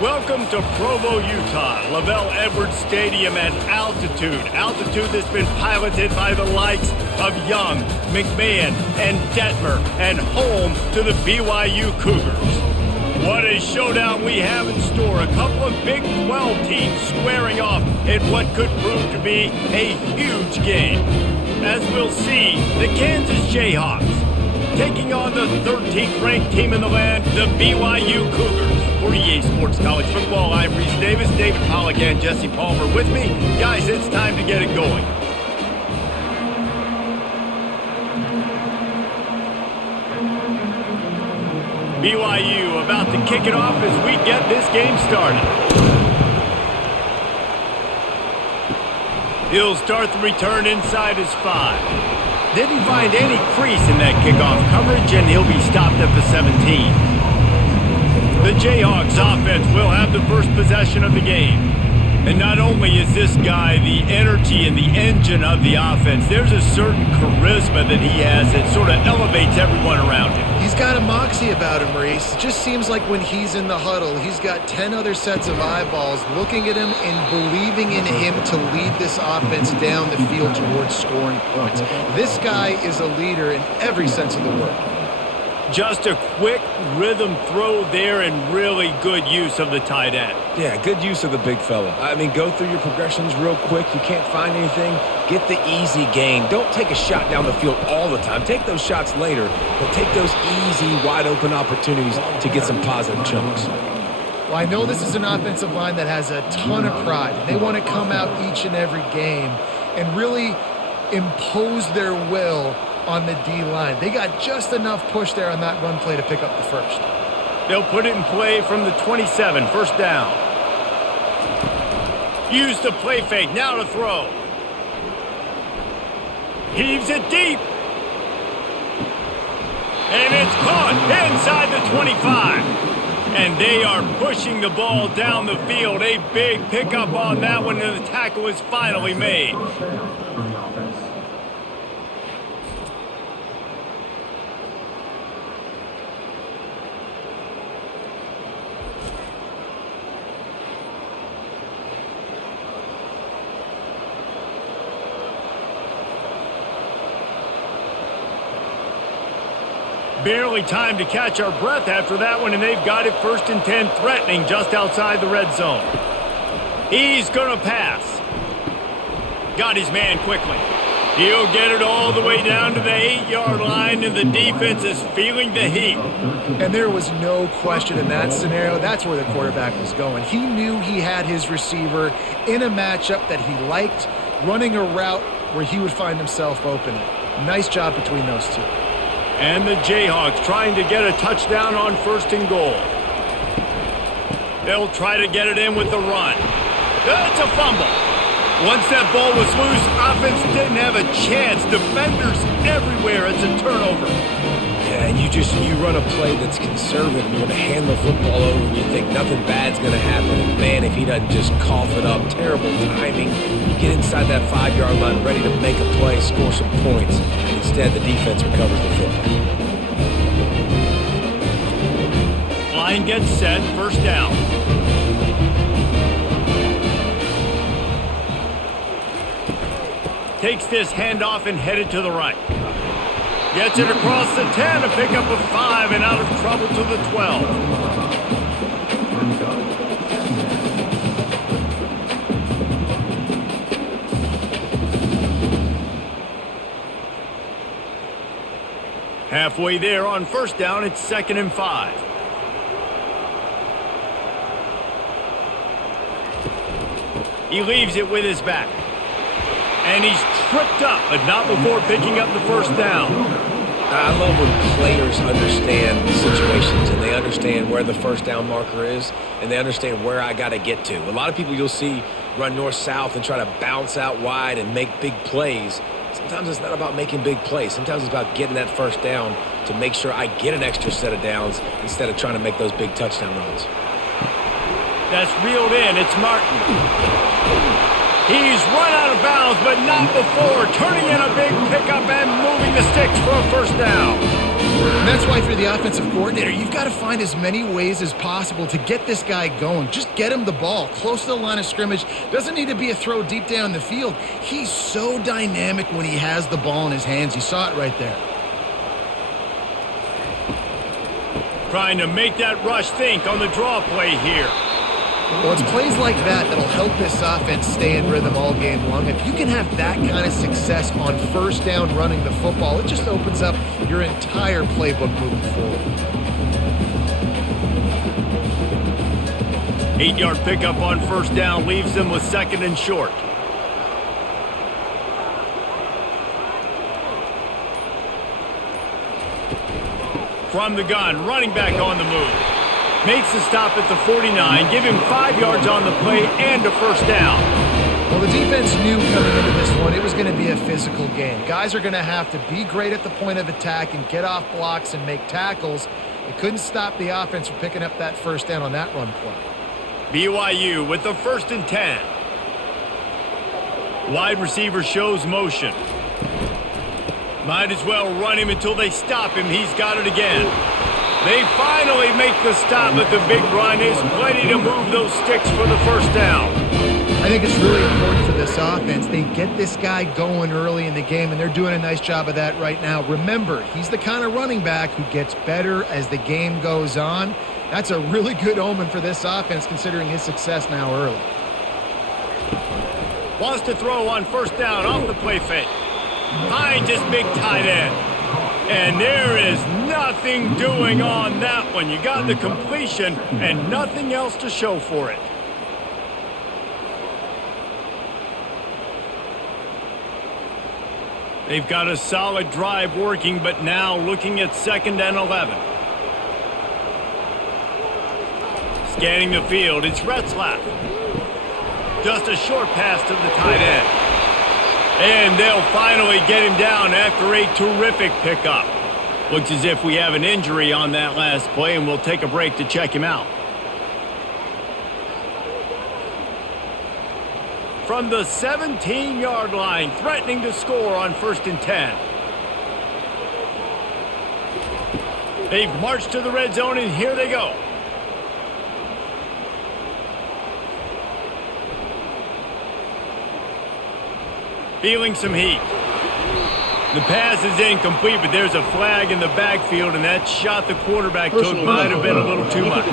Welcome to Provo, Utah, Lavelle Edwards Stadium at altitude. Altitude that's been piloted by the likes of Young, McMahon, and Detmer, and home to the BYU Cougars. What a showdown we have in store. A couple of Big 12 teams squaring off in what could prove to be a huge game. As we'll see, the Kansas Jayhawks taking on the 13th ranked team in the land, the BYU Cougars. For EA Sports College Football, I'm Reese Davis, David Pollack, and Jesse Palmer with me. Guys, it's time to get it going. BYU about to kick it off as we get this game started. He'll start the return inside his 5. Didn't find any crease in that kickoff coverage, and he'll be stopped at the 17. The Jayhawks offense will have the first possession of the game. And not only is this guy the energy and the engine of the offense, there's a certain charisma that he has that sort of elevates everyone around him. He's got a moxie about him, Maurice. It just seems like when he's in the huddle, he's got 10 other sets of eyeballs looking at him and believing in him to lead this offense down the field towards scoring points. This guy is a leader in every sense of the word. Just a quick rhythm throw there and really good use of the tight end. Yeah, good use of the big fella. I mean, go through your progressions real quick. You can't find anything. Get the easy gain. Don't take a shot down the field all the time. Take those shots later, but take those easy, wide-open opportunities to get some positive chunks. Well, I know this is an offensive line that has a ton of pride. They want to come out each and every game and really impose their will on the D-line. They got just enough push there on that run play to pick up the first. They'll put it in play from the 27, first down. Use the play fake, now to throw. Heaves it deep. And it's caught inside the 25. And they are pushing the ball down the field. A big pickup on that one, and the tackle is finally made. Barely time to catch our breath after that one, and they've got it first and 10, threatening just outside the red zone. He's going to pass. Got his man quickly. He'll get it all the way down to the 8-yard line, and the defense is feeling the heat. And there was no question in that scenario. That's where the quarterback was going. He knew he had his receiver in a matchup that he liked, running a route where he would find himself open. Nice job between those two. And the Jayhawks trying to get a touchdown on first and goal. They'll try to get it in with the run. It's a fumble. Once that ball was loose, offense didn't have a chance. Defenders everywhere. It's a turnover. Yeah, and you run a play that's conservative. You're going to hand the football over and you think nothing bad's going to happen. And man, if he doesn't just cough it up, terrible timing. You get inside that 5-yard line ready to make a play, score some points. And instead, the defense recovers the football. Line gets set, first down. Takes this handoff and headed to the right. Gets it across the 10, a pickup of 5, and out of trouble to the 12. Halfway there on first down, it's 2nd and 5. He leaves it with his back. And he's tripped up, but not before picking up the first down. I love when players understand situations and they understand where the first down marker is and they understand where I got to get to. A lot of people you'll see run north-south and try to bounce out wide and make big plays. Sometimes it's not about making big plays. Sometimes it's about getting that first down to make sure I get an extra set of downs instead of trying to make those big touchdown runs. That's reeled in. It's Martin. He's run out of bounds, but not before turning in a big pickup and moving the sticks for a first down. And that's why if you're the offensive coordinator, you've got to find as many ways as possible to get this guy going. Just get him the ball close to the line of scrimmage. Doesn't need to be a throw deep down the field. He's so dynamic when he has the ball in his hands. You saw it right there. Trying to make that rush think on the draw play here. Well, it's plays like that that'll help this offense stay in rhythm all game long. If you can have that kind of success on first down running the football, it just opens up your entire playbook moving forward. 8-yard pickup on first down leaves them with 2nd and short. From the gun, running back on the move. Makes the stop at the 49, give him 5 yards on the play and a first down. Well, the defense knew coming into this one it was going to be a physical game. Guys are going to have to be great at the point of attack and get off blocks and make tackles. It couldn't stop the offense from picking up that first down on that run play. BYU with the 1st and 10. Wide receiver shows motion. Might as well run him until they stop him. He's got it again. They finally make the stop, but the big run is plenty to move those sticks for the first down. I think it's really important for this offense. They get this guy going early in the game, and they're doing a nice job of that right now. Remember, he's the kind of running back who gets better as the game goes on. That's a really good omen for this offense, considering his success now early. Wants to throw on first down off the play fake. Finds his big tight end. And there is nothing doing on that one. You got the completion and nothing else to show for it. They've got a solid drive working, but now looking at 2nd and 11. Scanning the field, it's Retzlaff. Just a short pass to the tight end. And they'll finally get him down after a terrific pickup. Looks as if we have an injury on that last play, and we'll take a break to check him out. From the 17-yard line, threatening to score on 1st and 10. They've marched to the red zone, and here they go. Feeling some heat. The pass is incomplete, but there's a flag in the backfield, and that shot the quarterback took might have been a little too much.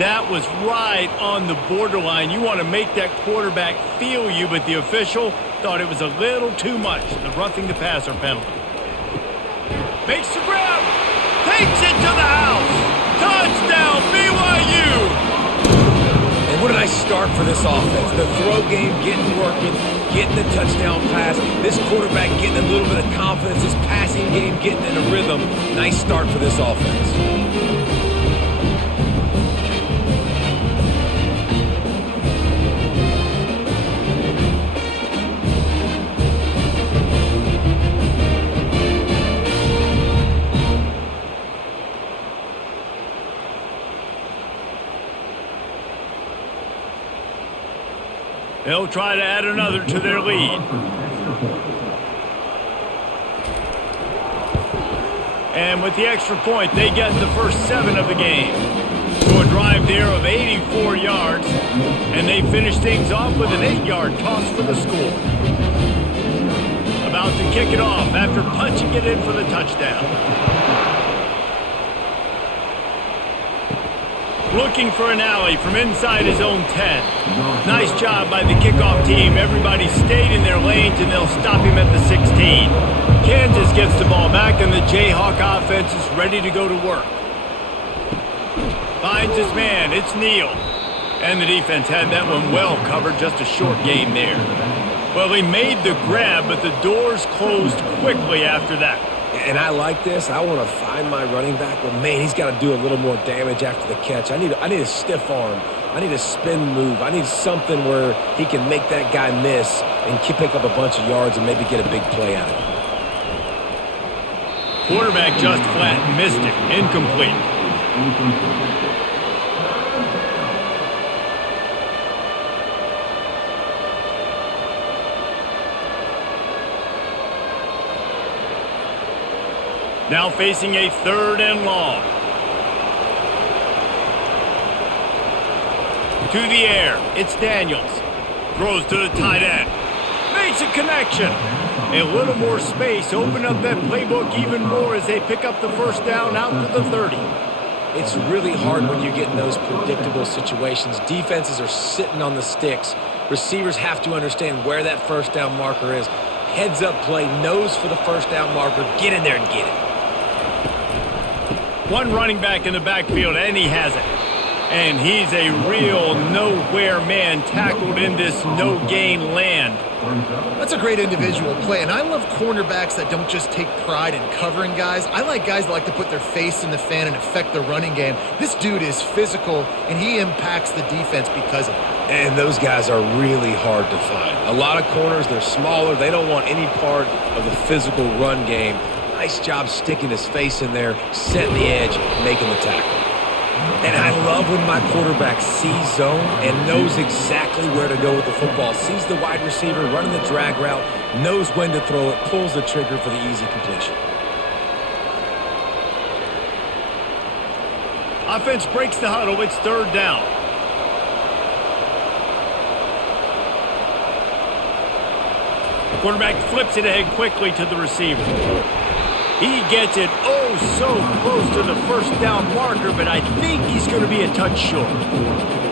That was right on the borderline. You want to make that quarterback feel you, but the official thought it was a little too much. The roughing the passer penalty. Makes the grab. Takes it to the house. Touchdown, BYU. And what a nice start for this offense. The throw game getting working, getting the touchdown pass. This quarterback getting a little bit of confidence. This passing game getting in a rhythm. Nice start for this offense. They'll try to add another to their lead. And with the extra point, they get the first 7 of the game. To a drive there of 84 yards. And they finish things off with an 8-yard toss for the score. About to kick it off after punching it in for the touchdown. Looking for an alley from inside his own 10. Nice job by the kickoff team. Everybody stayed in their lanes, and they'll stop him at the 16. Kansas gets the ball back, and the Jayhawk offense is ready to go to work. Finds his man. It's Neal. And the defense had that one well covered. Just a short game there. Well, he made the grab, but the doors closed quickly after that. And I like this. I want to find my running back, but man, he's got to do a little more damage after the catch. I need a stiff arm. I need a spin move. I need something where he can make that guy miss and pick up a bunch of yards and maybe get a big play out of it. Quarterback just flat missed it. Incomplete. Now facing a 3rd and long. To the air, it's Daniels. Throws to the tight end. Makes a connection. A little more space. Open up that playbook even more as they pick up the first down out to the 30. It's really hard when you get in those predictable situations. Defenses are sitting on the sticks. Receivers have to understand where that first down marker is. Heads up play, nose for the first down marker. Get in there and get it. One running back in the backfield, and he has it. And he's a real nowhere man tackled in this no-gain land. That's a great individual play, and I love cornerbacks that don't just take pride in covering guys. I like guys that like to put their face in the fan and affect the running game. This dude is physical, and he impacts the defense because of it. And those guys are really hard to find. A lot of corners, they're smaller. They don't want any part of the physical run game. Nice job sticking his face in there, setting the edge, making the tackle. And I love when my quarterback sees zone and knows exactly where to go with the football. Sees the wide receiver running the drag route, knows when to throw it, pulls the trigger for the easy completion. Offense breaks the huddle. It's 3rd down. Quarterback flips it ahead quickly to the receiver. He gets it so close to the first down marker, but I think he's going to be a touch short.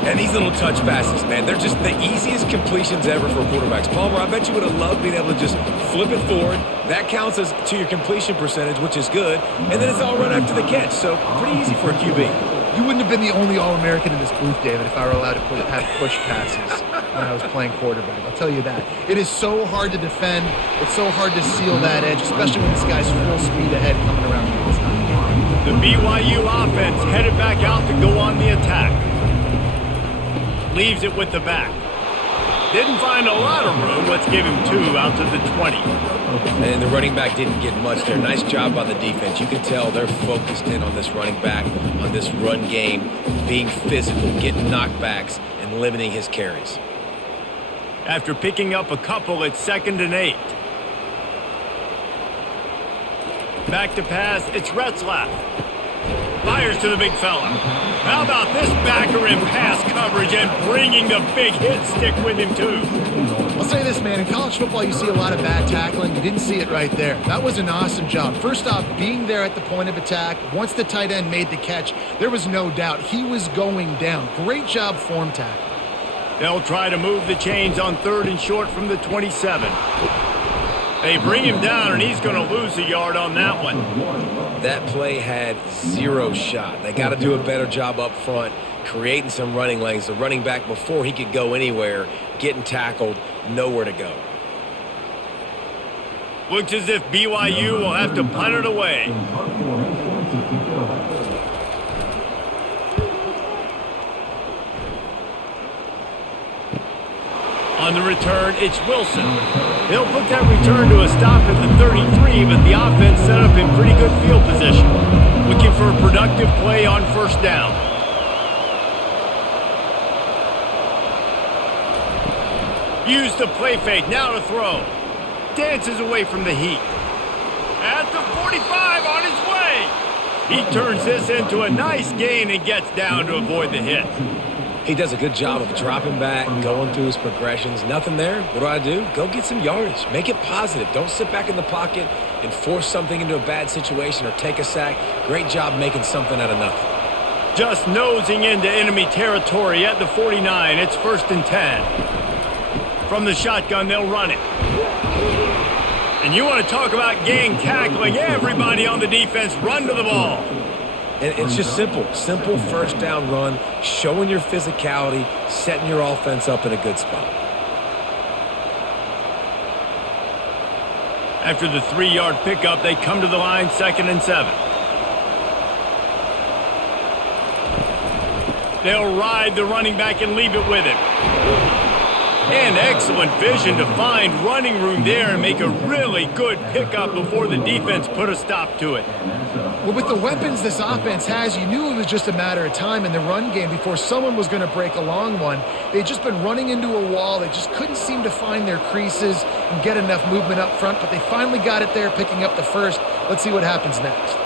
And these little touch passes, man, they're just the easiest completions ever for quarterbacks. Palmer, I bet you would have loved being able to just flip it forward. That counts as to your completion percentage, which is good. And then it's all run after the catch, so pretty easy for a QB. You wouldn't have been the only All-American in this booth, David, if I were allowed to have push passes when I was playing quarterback. I'll tell you that. It is so hard to defend. It's so hard to seal that edge, especially when this guy's full speed ahead coming around the inside. The BYU offense headed back out to go on the attack. Leaves it with the back. Didn't find a lot of room. Let's give him 2 out to the 20. And the running back didn't get much there. Nice job by the defense. You can tell they're focused in on this running back, on this run game, being physical, getting knockbacks, and limiting his carries. After picking up a couple, it's 2nd and 8. Back to pass, it's Retzlaff. Fires to the big fella. How about this backer in pass coverage and bringing the big hit stick with him too? I'll say this, man. In college football, you see a lot of bad tackling. You didn't see it right there. That was an awesome job. First off, being there at the point of attack. Once the tight end made the catch, there was no doubt he was going down. Great job form tackle. They'll try to move the chains on 3rd and short from the 27. They bring him down, and he's going to lose a yard on that one. That play had 0 shot. They got to do a better job up front, creating some running lanes. The running back, before he could go anywhere, getting tackled, nowhere to go. Looks as if BYU will have to punt it away. On the return, it's Wilson. They'll put that return to a stop at the 33, but the offense set up in pretty good field position. Looking for a productive play on 1st down. Use the play fake, now to throw. Dances away from the heat. At the 45, on his way. He turns this into a nice gain and gets down to avoid the hit. He does a good job of dropping back, going through his progressions. Nothing there. What do? Go get some yardage. Make it positive. Don't sit back in the pocket and force something into a bad situation or take a sack. Great job making something out of nothing. Just nosing into enemy territory at the 49. It's 1st and 10. From the shotgun, they'll run it. And you want to talk about gang tackling. Everybody on the defense run to the ball. And it's just simple. Simple first down run, showing your physicality, setting your offense up in a good spot. After the 3-yard pickup, they come to the line, 2nd and 7. They'll ride the running back and leave it with him. And excellent vision to find running room there and make a really good pickup before the defense put a stop to it. Well, with the weapons this offense has, you knew it was just a matter of time in the run game before someone was going to break a long one. They'd just been running into a wall. They just couldn't seem to find their creases and get enough movement up front, but they finally got it there, picking up the first. Let's see what happens next.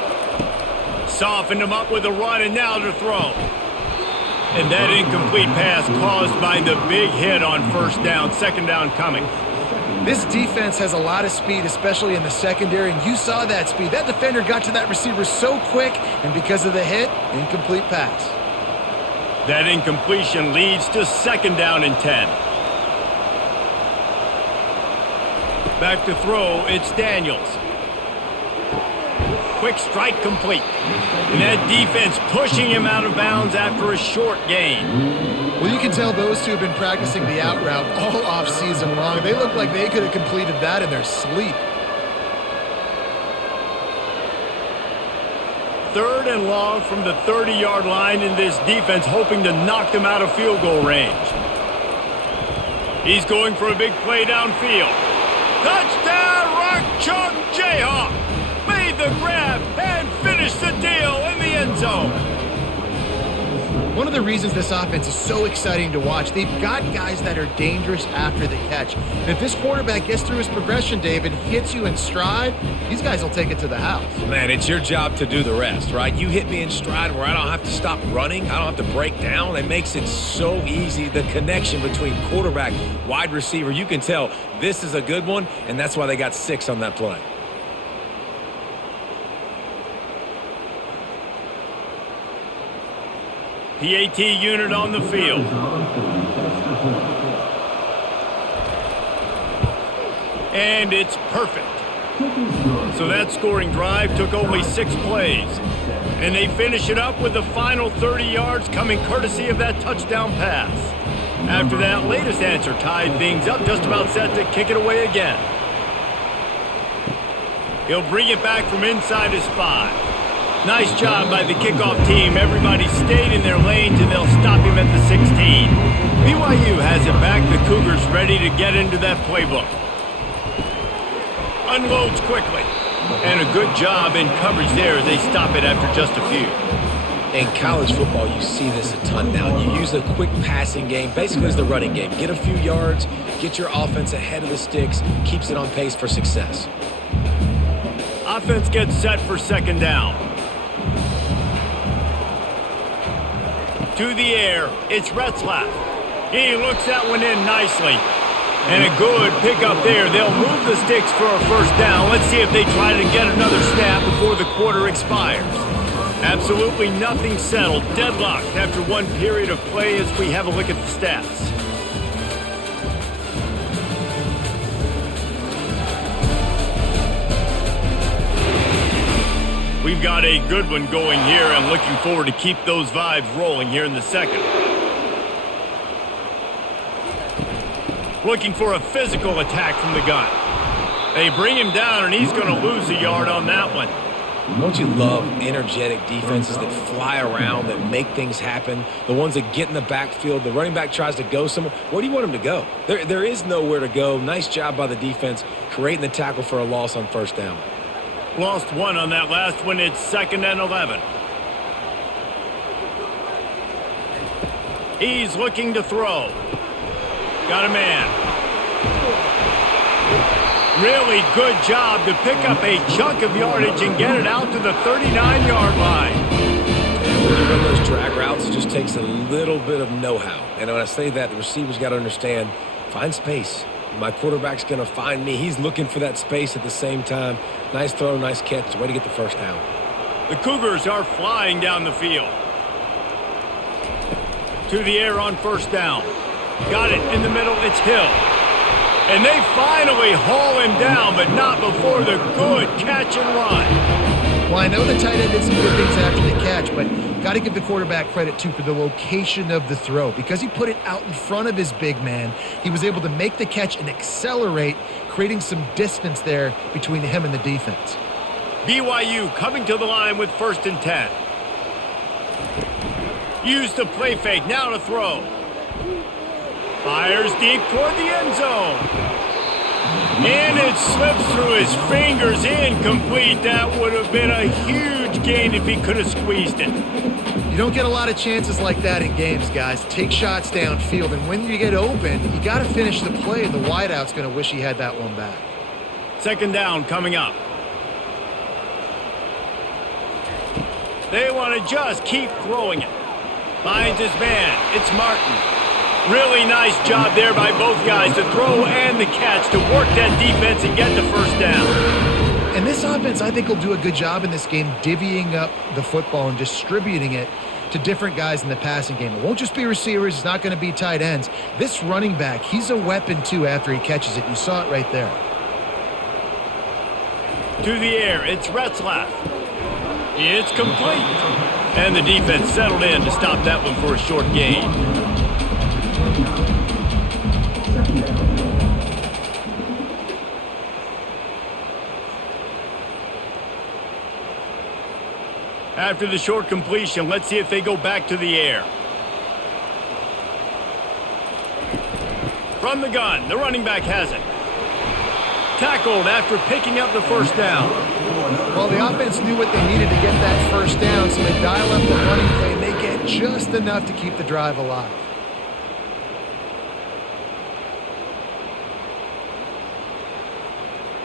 Softened him up with a run, and now to throw. And that incomplete pass caused by the big hit on first down, second down coming. This defense has a lot of speed, especially in the secondary, and you saw that speed. That defender got to that receiver so quick, and because of the hit, incomplete pass. That incompletion leads to second down and 10. Back to throw, it's Daniels. Quick strike complete. And that defense pushing him out of bounds after a short gain. Well, you can tell those two have been practicing the out route all off-season long. They look like they could have completed that in their sleep. Third and long from the 30-yard line, in this defense hoping to knock them out of field goal range. He's going for a big play downfield. Touchdown, Rock Chalk Jayhawk! Made the grab and finished the deal in the end zone. One of the reasons this offense is so exciting to watch, they've got guys that are dangerous after the catch. And if this quarterback gets through his progression, David, hits you in stride, these guys will take it to the house. Man, it's your job to do the rest, right? You hit me in stride where I don't have to stop running. I don't have to break down. It makes it so easy. The connection between quarterback, wide receiver, you can tell this is a good one, and that's why they got 6 on that play. PAT unit on the field. And it's perfect. So that scoring drive took only 6 plays. And they finish it up with the final 30 yards coming courtesy of that touchdown pass. After that latest answer tied things up, just about set to kick it away again. He'll bring it back from inside his 5. Nice job by the kickoff team. Everybody stayed in their lanes, and they'll stop him at the 16. BYU has it back. The Cougars ready to get into that playbook. Unloads quickly. And a good job in coverage there as they stop it after just a few. In college football, you see this a ton now. You use a quick passing game, basically as the running game. Get a few yards, get your offense ahead of the sticks, keeps it on pace for success. Offense gets set for second down. To the air, it's Retzlaff. He looks that one in nicely. And a good pickup there. They'll move the sticks for a first down. Let's see if they try to get another snap before the quarter expires. Absolutely nothing settled. Deadlocked after one period of play as we have a look at the stats. We've got a good one going here and looking forward to keep those vibes rolling here in the second. Looking for a physical attack from the gun. They bring him down, and he's going to lose a yard on that one. Don't you love energetic defenses that fly around, that make things happen? The ones that get in the backfield, the running back tries to go somewhere. Where do you want him to go? There is nowhere to go. Nice job by the defense, creating the tackle for a loss on first down. Lost 1 on that last one. It's 2nd and 11. He's looking to throw. Got a man. Really good job to pick up a chunk of yardage and get it out to the 39-yard line. And when you run those drag routes, it just takes a little bit of know-how. And when I say that, the receivers got to understand, find space. My quarterback's going to find me. He's looking for that space at the same time. Nice throw, nice catch. Way to get the first down. The Cougars are flying down the field. To the air on first down. Got it in the middle. It's Hill. And they finally haul him down, but not before the good catch and run. Well, I know the tight end did some good things after the catch, but got to give the quarterback credit, too, for the location of the throw. Because he put it out in front of his big man, he was able to make the catch and accelerate, creating some distance there between him and the defense. BYU coming to the line with 1st and 10. Use the play fake, now to throw. Fires deep toward the end zone. And it slips through his fingers, incomplete. That would have been a huge gain if he could have squeezed it. You don't get a lot of chances like that in games, guys. Take shots downfield, and when you get open, you got to finish the play. The wideout's going to wish he had that one back. Second down coming up. They want to just keep throwing it. Finds his man. It's Martin. Really nice job there by both guys to throw and the catch to work that defense and get the first down. And this offense, I think, will do a good job in this game divvying up the football and distributing it to different guys in the passing game. It won't just be receivers. It's not going to be tight ends. This running back, he's a weapon, too, after he catches it. You saw it right there. To the air, it's Retzlaff. It's complete. And the defense settled in to stop that one for a short gain. After the short completion, let's see if they go back to the air. From the gun, the running back has it. Tackled after picking up the first down. Well, the offense knew what they needed to get that first down, so they dial up the running play, and they get just enough to keep the drive alive.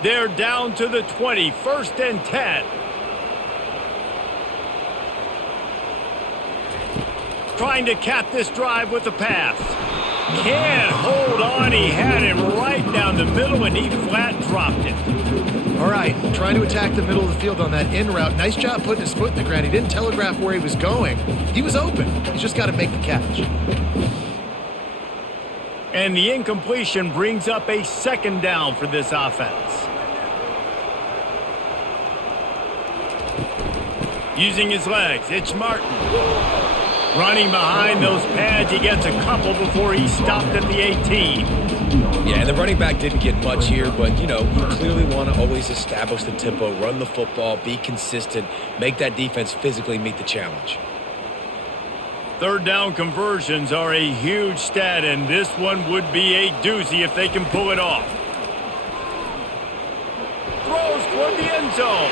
They're down to the 20, 1st and 10. Trying to cap this drive with the pass. Can't hold on. He had it right down the middle, and he flat dropped it. All right, trying to attack the middle of the field on that in route. Nice job putting his foot in the ground. He didn't telegraph where he was going. He was open. He's just got to make the catch. And the incompletion brings up a second down for this offense. Using his legs, it's Martin. Running behind those pads, he gets a couple before he stopped at the 18. Yeah, and the running back didn't get much here, but, you clearly want to always establish the tempo, run the football, be consistent, make that defense physically meet the challenge. Third down conversions are a huge stat, and this one would be a doozy if they can pull it off. Throws toward the end zone.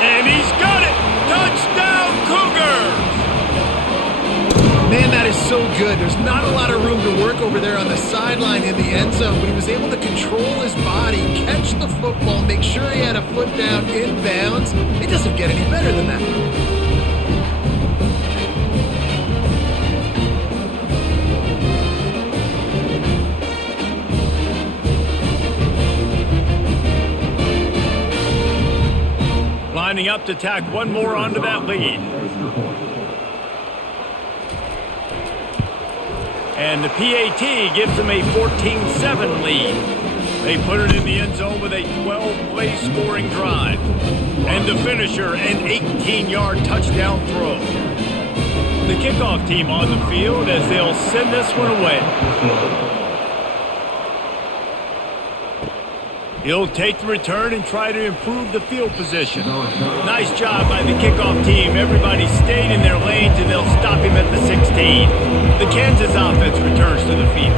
And he's got it! Touchdown, Cougars! Man, that is so good. There's not a lot of room to work over there on the sideline in the end zone, but he was able to control his body, catch the football, make sure he had a foot down in bounds. It doesn't get any better than that. Lining up to tack one more onto that lead. And the PAT gives them a 14-7 lead. They put it in the end zone with a 12-play scoring drive. And the finisher, an 18-yard touchdown throw. The kickoff team on the field as they'll send this one away. He'll take the return and try to improve the field position. Nice job by the kickoff team. Everybody stayed in their lanes, and they'll stop him at the 16. The Kansas offense returns to the field.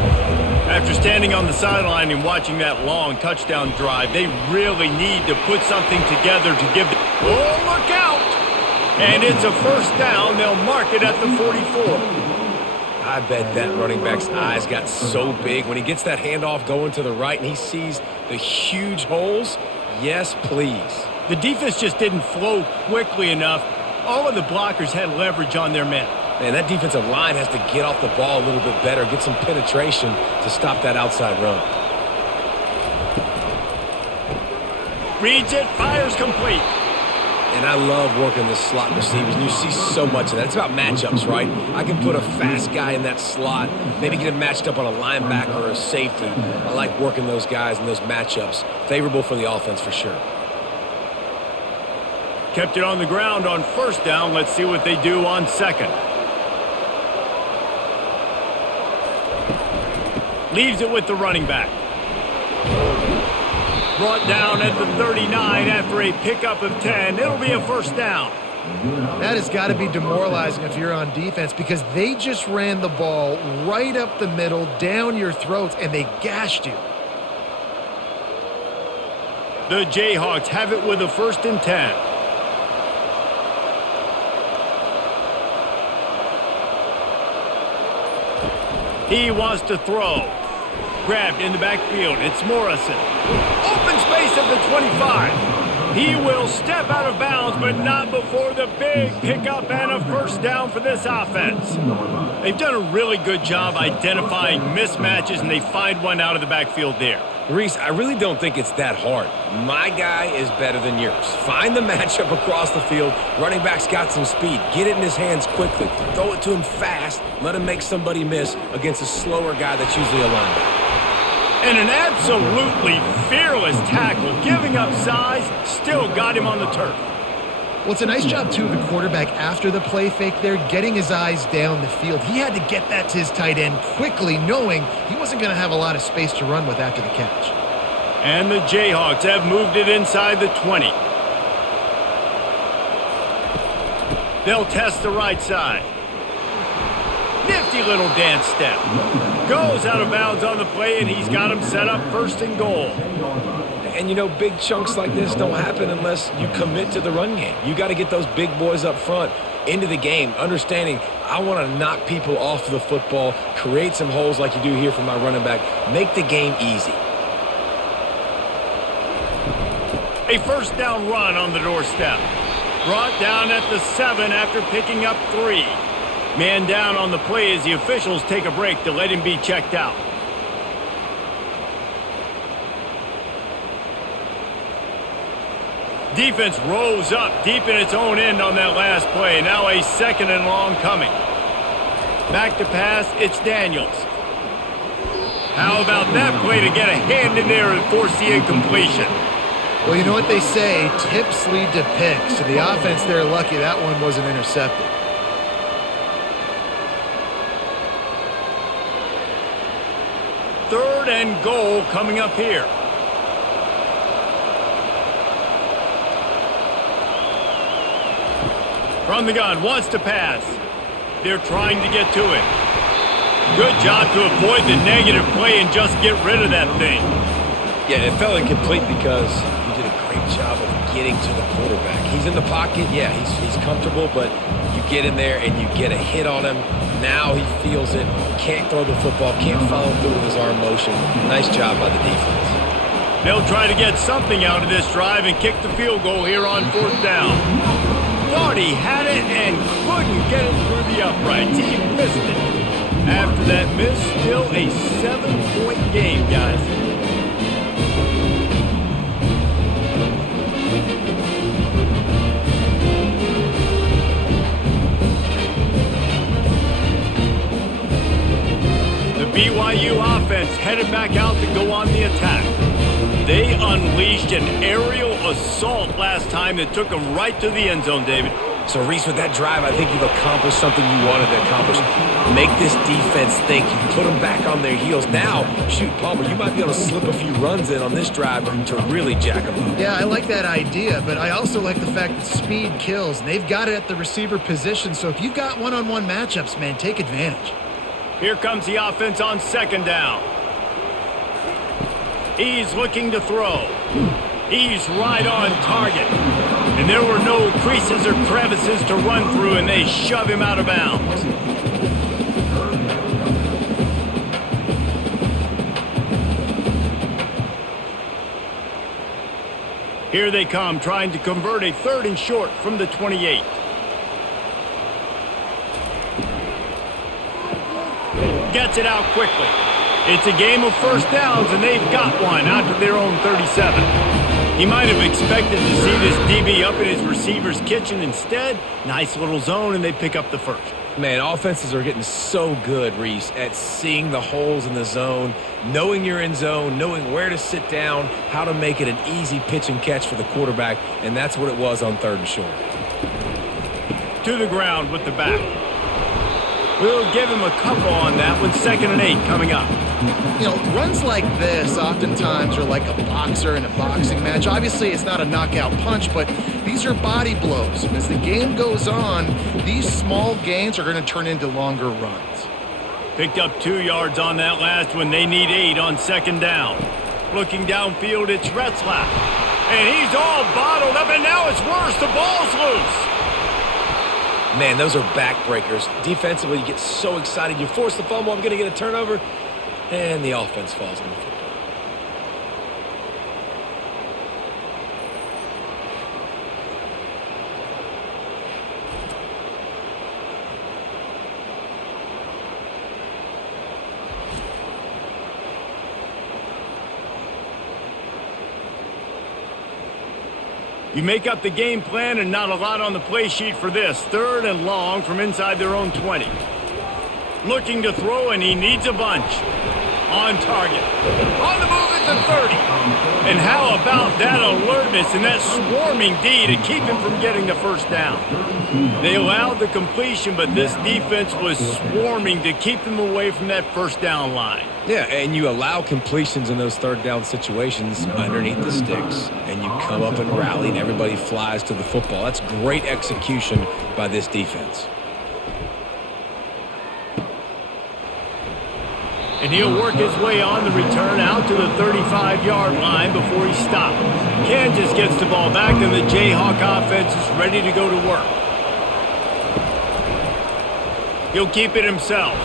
After standing on the sideline and watching that long touchdown drive, they really need to put something together to give them... Oh, look out! And it's a first down. They'll mark it at the 44. I bet that running back's eyes got so big when he gets that handoff going to the right and he sees the huge holes. Yes, please. The defense just didn't flow quickly enough. All of the blockers had leverage on their men. Man, that defensive line has to get off the ball a little bit better, get some penetration to stop that outside run. Reads it, fires complete. And I love working the slot receivers, and you see so much of that. It's about matchups, right? I can put a fast guy in that slot, maybe get him matched up on a linebacker or a safety. I like working those guys in those matchups. Favorable for the offense for sure. Kept it on the ground on first down. Let's see what they do on second. Leaves it with the running back. Brought down at the 39 after a pickup of 10. It'll be a first down. That has got to be demoralizing if you're on defense because they just ran the ball right up the middle, down your throats, and they gashed you. The Jayhawks have it with a 1st and 10. He wants to throw. Grabbed in the backfield. It's Morrison. Open space at the 25. He will step out of bounds, but not before the big pickup and a 1st down for this offense. They've done a really good job identifying mismatches, and they find one out of the backfield there. Reese, I really don't think it's that hard. My guy is better than yours. Find the matchup across the field. Running back's got some speed. Get it in his hands quickly. Throw it to him fast. Let him make somebody miss against a slower guy that's usually a linebacker. And an absolutely fearless tackle, giving up size, still got him on the turf. Well, it's a nice job, too, of the quarterback after the play fake there, getting his eyes down the field. He had to get that to his tight end quickly, knowing he wasn't going to have a lot of space to run with after the catch. And the Jayhawks have moved it inside the 20. They'll test the right side. Nifty little dance step. Goes out of bounds on the play, and he's got him set up 1st and goal. And, you know, big chunks like this don't happen unless you commit to the run game. You got to get those big boys up front into the game, understanding I want to knock people off the football, create some holes like you do here for my running back, make the game easy. A 1st down run on the doorstep. Brought down at the 7 after picking up 3. Man down on the play as the officials take a break to let him be checked out. Defense rose up deep in its own end on that last play. Now a 2nd and long coming. Back to pass, it's Daniels. How about that play to get a hand in there and force the incompletion? Well, you know what they say, tips lead to picks. So the offense, they're lucky that one wasn't intercepted. Third and goal coming up here. From the gun, wants to pass. They're trying to get to it. Good job to avoid the negative play and just get rid of that thing. Yeah, it felt incomplete because you did a great job of getting to the quarterback. He's in the pocket. Yeah, he's comfortable, but you get in there and you get a hit on him. Now he feels it. Can't throw the football. Can't follow through with his arm motion. Nice job by the defense. They'll try to get something out of this drive and kick the field goal here on 4th down. Thought he had it and couldn't get it through the uprights. He missed it. After that miss, still a 7-point game, guys. The BYU offense headed back out to go on the attack. They unleashed an aerial assault last time that took them right to the end zone, David. So, Reese, with that drive, I think you've accomplished something you wanted to accomplish. Make this defense think. You put them back on their heels. Now, shoot, Palmer, you might be able to slip a few runs in on this drive to really jack them up. Yeah, I like that idea, but I also like the fact that speed kills. And they've got it at the receiver position, so if you've got one-on-one matchups, man, take advantage. Here comes the offense on 2nd down. He's looking to throw. He's right on target. And there were no creases or crevices to run through, and they shove him out of bounds. Here they come, trying to convert a 3rd and short from the 28. Gets it out quickly. It's a game of 1st downs, and they've got one out to their own 37. He might have expected to see this DB up in his receiver's kitchen. Instead, nice little zone, and they pick up the 1st. Man, offenses are getting so good, Reese, at seeing the holes in the zone, knowing you're in zone, knowing where to sit down, how to make it an easy pitch and catch for the quarterback, and that's what it was on 3rd and short. To the ground with the back. We'll give him a couple on that with 2nd and 8 coming up. You know, runs like this oftentimes are like a boxer in a boxing match. Obviously, it's not a knockout punch, but These are body blows. And as the game goes on, these small gains are going to turn into longer runs. Picked up 2 yards on that last one. They need 8 on second down. Looking downfield, it's Retzlaff. And he's all bottled up, and now it's worse. The ball's loose. Man, those are backbreakers. Defensively, you get so excited. You force the fumble, I'm going to get a turnover, and the offense falls on the football. You make up the game plan and not a lot on the play sheet for this. 3rd and long from inside their own 20. Looking to throw, and he needs a bunch. On target. On the move at the 30. And how about that alertness and that swarming D to keep him from getting the first down? They allowed the completion, but this defense was swarming to keep them away from that first down line. Yeah, and you allow completions in those 3rd down situations underneath the sticks, and you come up and rally, and everybody flies to the football. That's great execution by this defense. And he'll work his way on the return out to the 35-yard line before he stopped. Kansas gets the ball back, and the Jayhawk offense is ready to go to work. He'll keep it himself.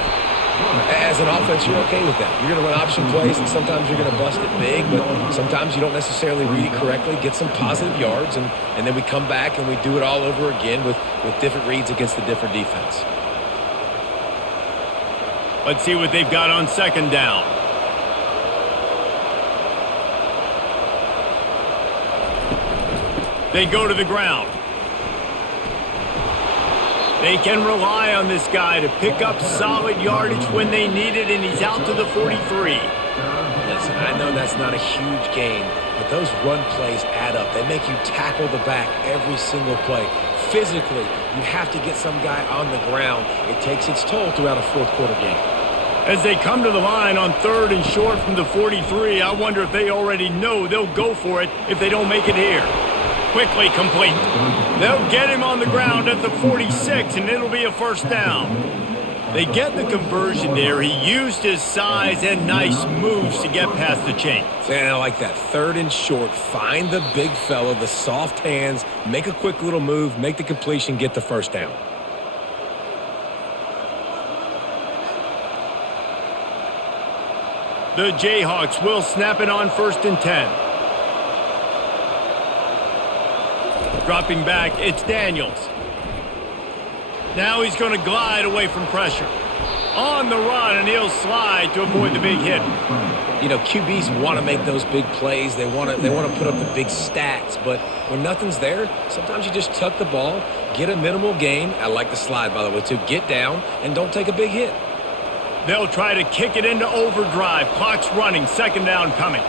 As an offense, you're okay with that. You're going to run option plays, and sometimes you're going to bust it big, but sometimes you don't necessarily read it correctly, get some positive yards, and then we come back and we do it all over again with different reads against the different defense. Let's see what they've got on second down. They go to the ground. They can rely on this guy to pick up solid yardage when they need it, and he's out to the 43. Listen, I know that's not a huge gain, but those run plays add up. They make you tackle the back every single play. Physically, you have to get some guy on the ground. It takes its toll throughout a fourth-quarter game. As they come to the line on 3rd and short from the 43, I wonder if they already know they'll go for it if they don't make it here. Quickly complete. They'll get him on the ground at the 46, and it'll be a first down. They get the conversion there. He used his size and nice moves to get past the chains. And I like that. 3rd and short. Find the big fella, the soft hands, make a quick little move, make the completion, get the first down. The Jayhawks will snap it on 1st and 10. Dropping back, it's Daniels. Now he's going to glide away from pressure. On the run, and he'll slide to avoid the big hit. You know, QBs want to make those big plays. They want to put up the big stats. But when nothing's there, sometimes you just tuck the ball, get a minimal gain. I like the slide, by the way, too. Get down and don't take a big hit. They'll try to kick it into overdrive. Clock's running. 2nd down coming.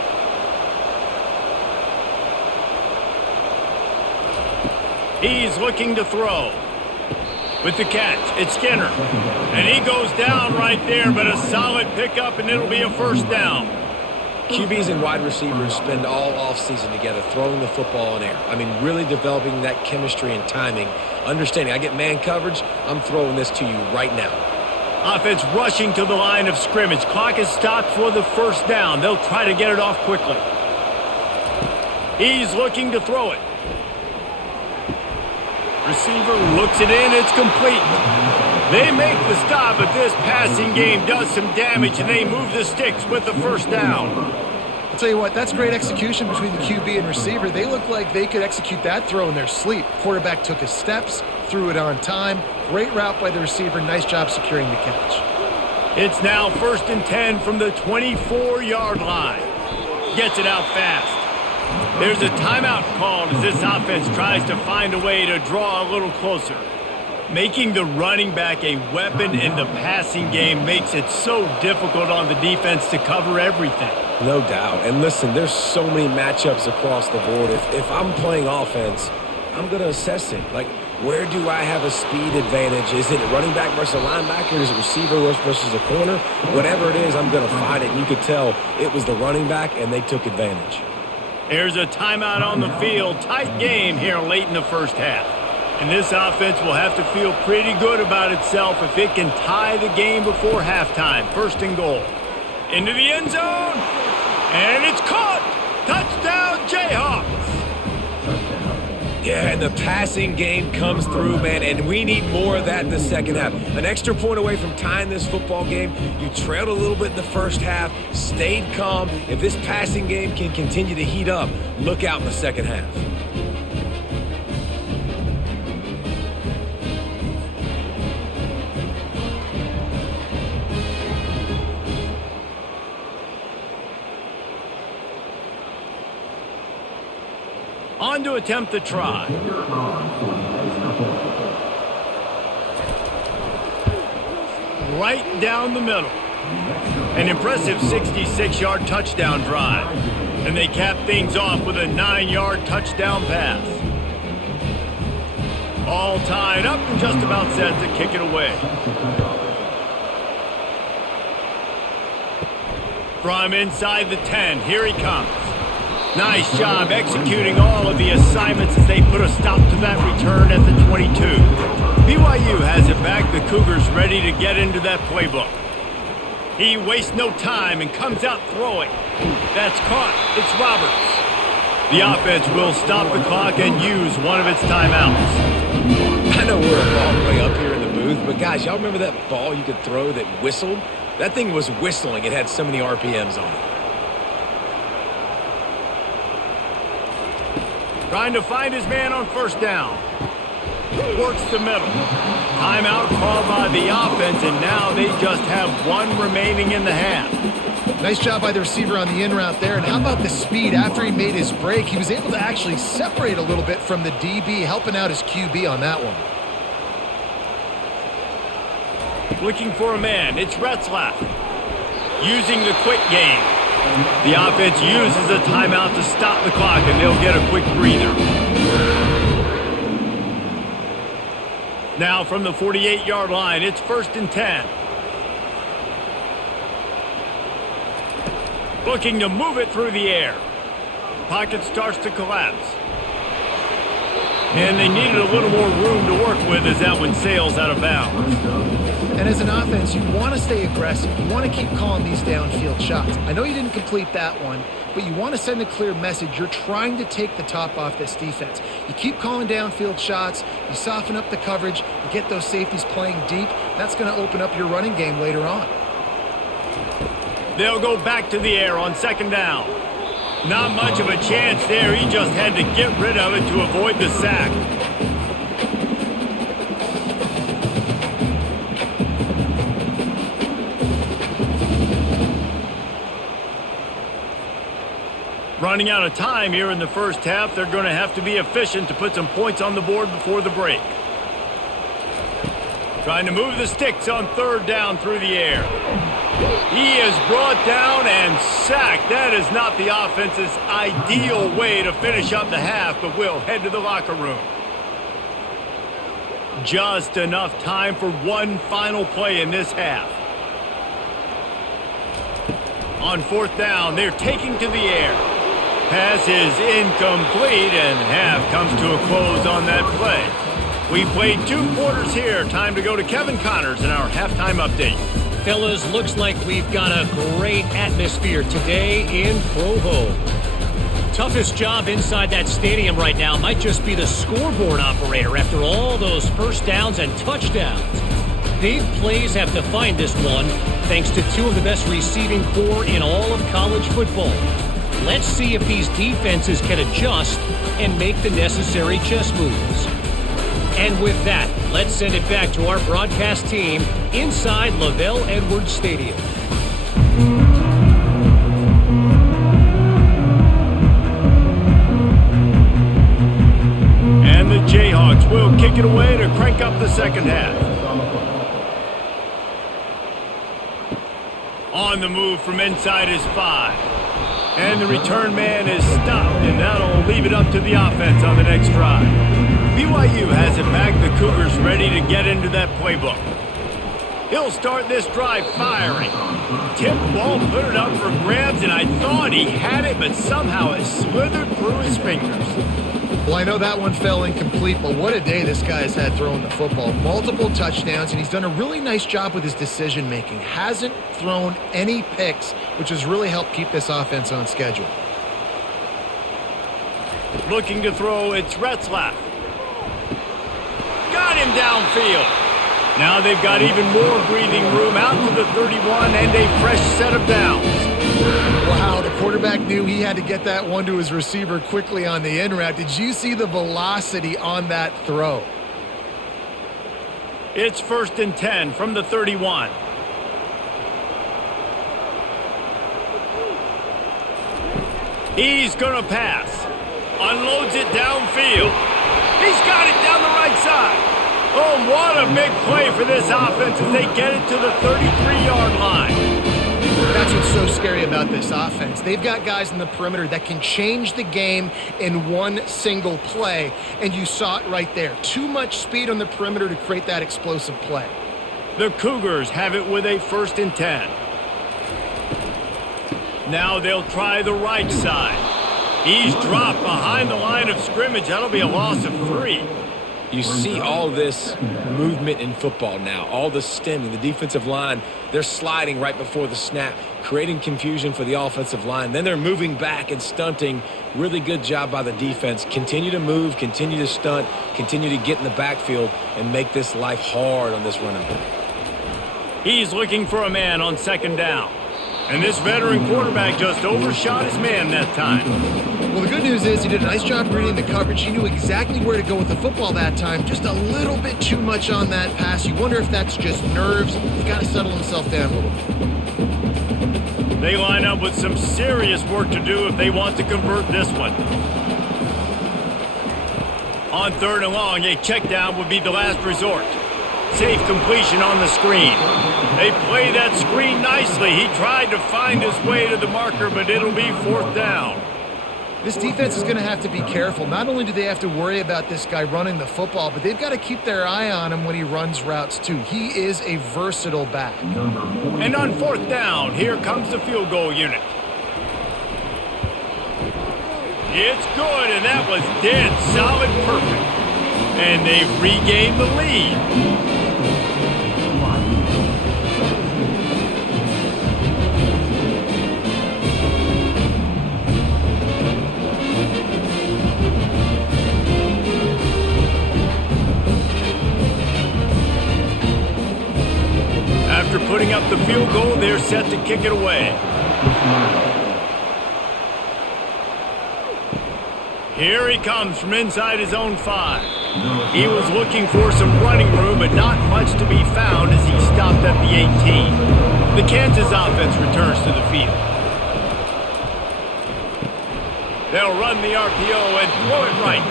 He's looking to throw. With the catch, it's Skinner. And he goes down right there, but a solid pickup, and it'll be a first down. QBs and wide receivers spend all offseason together throwing the football in air. I mean, really developing that chemistry and timing. Understanding, I get man coverage, I'm throwing this to you right now. Offense rushing to the line of scrimmage. Clock is stopped for the first down. They'll try to get it off quickly. He's looking to throw it. Receiver looks it in. It's complete. They make the stop, but this passing game does some damage, and they move the sticks with the first down. I'll tell you what, that's great execution between the QB and receiver. They look like they could execute that throw in their sleep. Quarterback took his steps, threw it on time. Great route by the receiver. Nice job securing the catch. It's now 1st and 10 from the 24-yard line. Gets it out fast. There's a timeout called as this offense tries to find a way to draw a little closer. Making the running back a weapon in the passing game makes it so difficult on the defense to cover everything. No doubt. And listen, there's so many matchups across the board. If I'm playing offense, I'm going to assess it. Like, where do I have a speed advantage? Is it a running back versus a linebacker? Is it receiver versus a corner? Whatever it is, I'm going to find it. And you could tell it was the running back, and they took advantage. There's a timeout on the field. Tight game here late in the first half. And this offense will have to feel pretty good about itself if it can tie the game before halftime. First and goal. Into the end zone. And it's caught. Touchdown, Jayhawks. Yeah, and the passing game comes through, man, and we need more of that in the second half. An extra point away from tying this football game. You trailed a little bit in the first half, stayed calm. If this passing game can continue to heat up, look out in the second half. On to attempt the try. Right down the middle. An impressive 66-yard touchdown drive. And they cap things off with a 9-yard touchdown pass. All tied up and just about set to kick it away. From inside the 10, here he comes. Nice job executing all of the assignments as they put a stop to that return at the 22. BYU has it back. The Cougars ready to get into that playbook. He wastes no time and comes out throwing. That's caught. It's Roberts. The offense will stop the clock and use one of its timeouts. I know we're all the way up here in the booth, but guys, y'all remember that ball you could throw that whistled? That thing was whistling. It had so many RPMs on it. Trying to find his man on first down. Works the middle. Timeout called by the offense, and now they just have one remaining in the half. Nice job by the receiver on the in route there. And how about the speed after he made his break? He was able to actually separate a little bit from the DB, helping out his QB on that one. Looking for a man. It's Retzlaff. Using the quick game. The offense uses a timeout to stop the clock, and they'll get a quick breather. Now from the 48-yard line, it's 1st and 10. Looking to move it through the air. Pocket starts to collapse. And they needed a little more room to work with as that one sails out of bounds. And as an offense, you want to stay aggressive. You want to keep calling these downfield shots. I know you didn't complete that one, but you want to send a clear message. You're trying to take the top off this defense. You keep calling downfield shots. You soften up the coverage. You get those safeties playing deep. That's going to open up your running game later on. They'll go back to the air on 2nd down. Not much of a chance there. He just had to get rid of it to avoid the sack. Running out of time here in the first half. They're going to have to be efficient to put some points on the board before the break. Trying to move the sticks on 3rd down through the air. He is brought down and sacked. That is not the offense's ideal way to finish up the half, but we'll head to the locker room. Just enough time for one final play in this half. On 4th down, they're taking to the air. Pass is incomplete, and half comes to a close on that play. We've played 2 quarters here. Time to go to Kevin Connors in our halftime update. Fellas, looks like we've got a great atmosphere today in Provo. Toughest job inside that stadium right now might just be the scoreboard operator after all those first downs and touchdowns. Big plays have defined this one, thanks to 2 of the best receiving corps in all of college football. Let's see if these defenses can adjust and make the necessary chess moves. And with that, let's send it back to our broadcast team inside Lavelle Edwards Stadium. And the Jayhawks will kick it away to crank up the second half. On the move from inside is 5. And the return man is stopped, and that'll leave it up to the offense on the next drive. BYU has it back. The Cougars ready to get into that playbook. He'll start this drive firing. Tipped ball, put it up for grabs, and I thought he had it, but somehow it slithered through his fingers. Well, I know that one fell incomplete, but what a day this guy has had throwing the football. Multiple touchdowns, and he's done a really nice job with his decision-making. Hasn't thrown any picks, which has really helped keep this offense on schedule. Looking to throw, it's Retzlaff. Got him downfield. Now they've got even more breathing room out to the 31 and a fresh set of downs. Wow, the quarterback knew he had to get that one to his receiver quickly on the in route. Did you see the velocity on that throw? It's 1st and 10 from the 31. He's going to pass. Unloads it downfield. He's got it down the right side. Oh, what a big play for this offense as they get it to the 33-yard line. That's what's so scary about this offense. They've got guys in the perimeter that can change the game in one single play, and you saw it right there. Too much speed on the perimeter to create that explosive play. The Cougars have it with a 1st and 10. Now they'll try the right side. He's dropped behind the line of scrimmage. That'll be a loss of 3. You see all this movement in football now, all the stemming, the defensive line, they're sliding right before the snap, creating confusion for the offensive line. Then they're moving back and stunting. Really good job by the defense. Continue to move, continue to stunt, continue to get in the backfield and make this life hard on this running back. He's looking for a man on 2nd down. And this veteran quarterback just overshot his man that time. Well, the good news is he did a nice job reading the coverage. He knew exactly where to go with the football that time. Just a little bit too much on that pass. You wonder if that's just nerves. He's got to settle himself down a little bit. They line up with some serious work to do if they want to convert this one. On 3rd and long, a check down would be the last resort. Safe completion on the screen. They play that screen nicely. He tried to find his way to the marker, but it'll be 4th down. This defense is going to have to be careful. Not only do they have to worry about this guy running the football, but they've got to keep their eye on him when he runs routes too. He is a versatile back. And on 4th down, here comes the field goal unit. It's good, and that was dead solid perfect. And they've regained the lead. After putting up the field goal, they're set to kick it away. Here he comes from inside his own 5. He was looking for some running room, but not much to be found as he stopped at the 18. The Kansas offense returns to the field. They'll run the RPO and throw it right.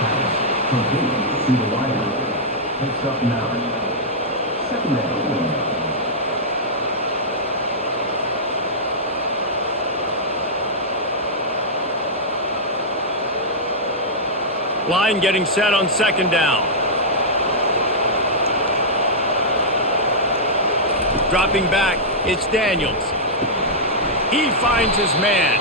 Line getting set on 2nd down. Dropping back, it's Daniels. He finds his man.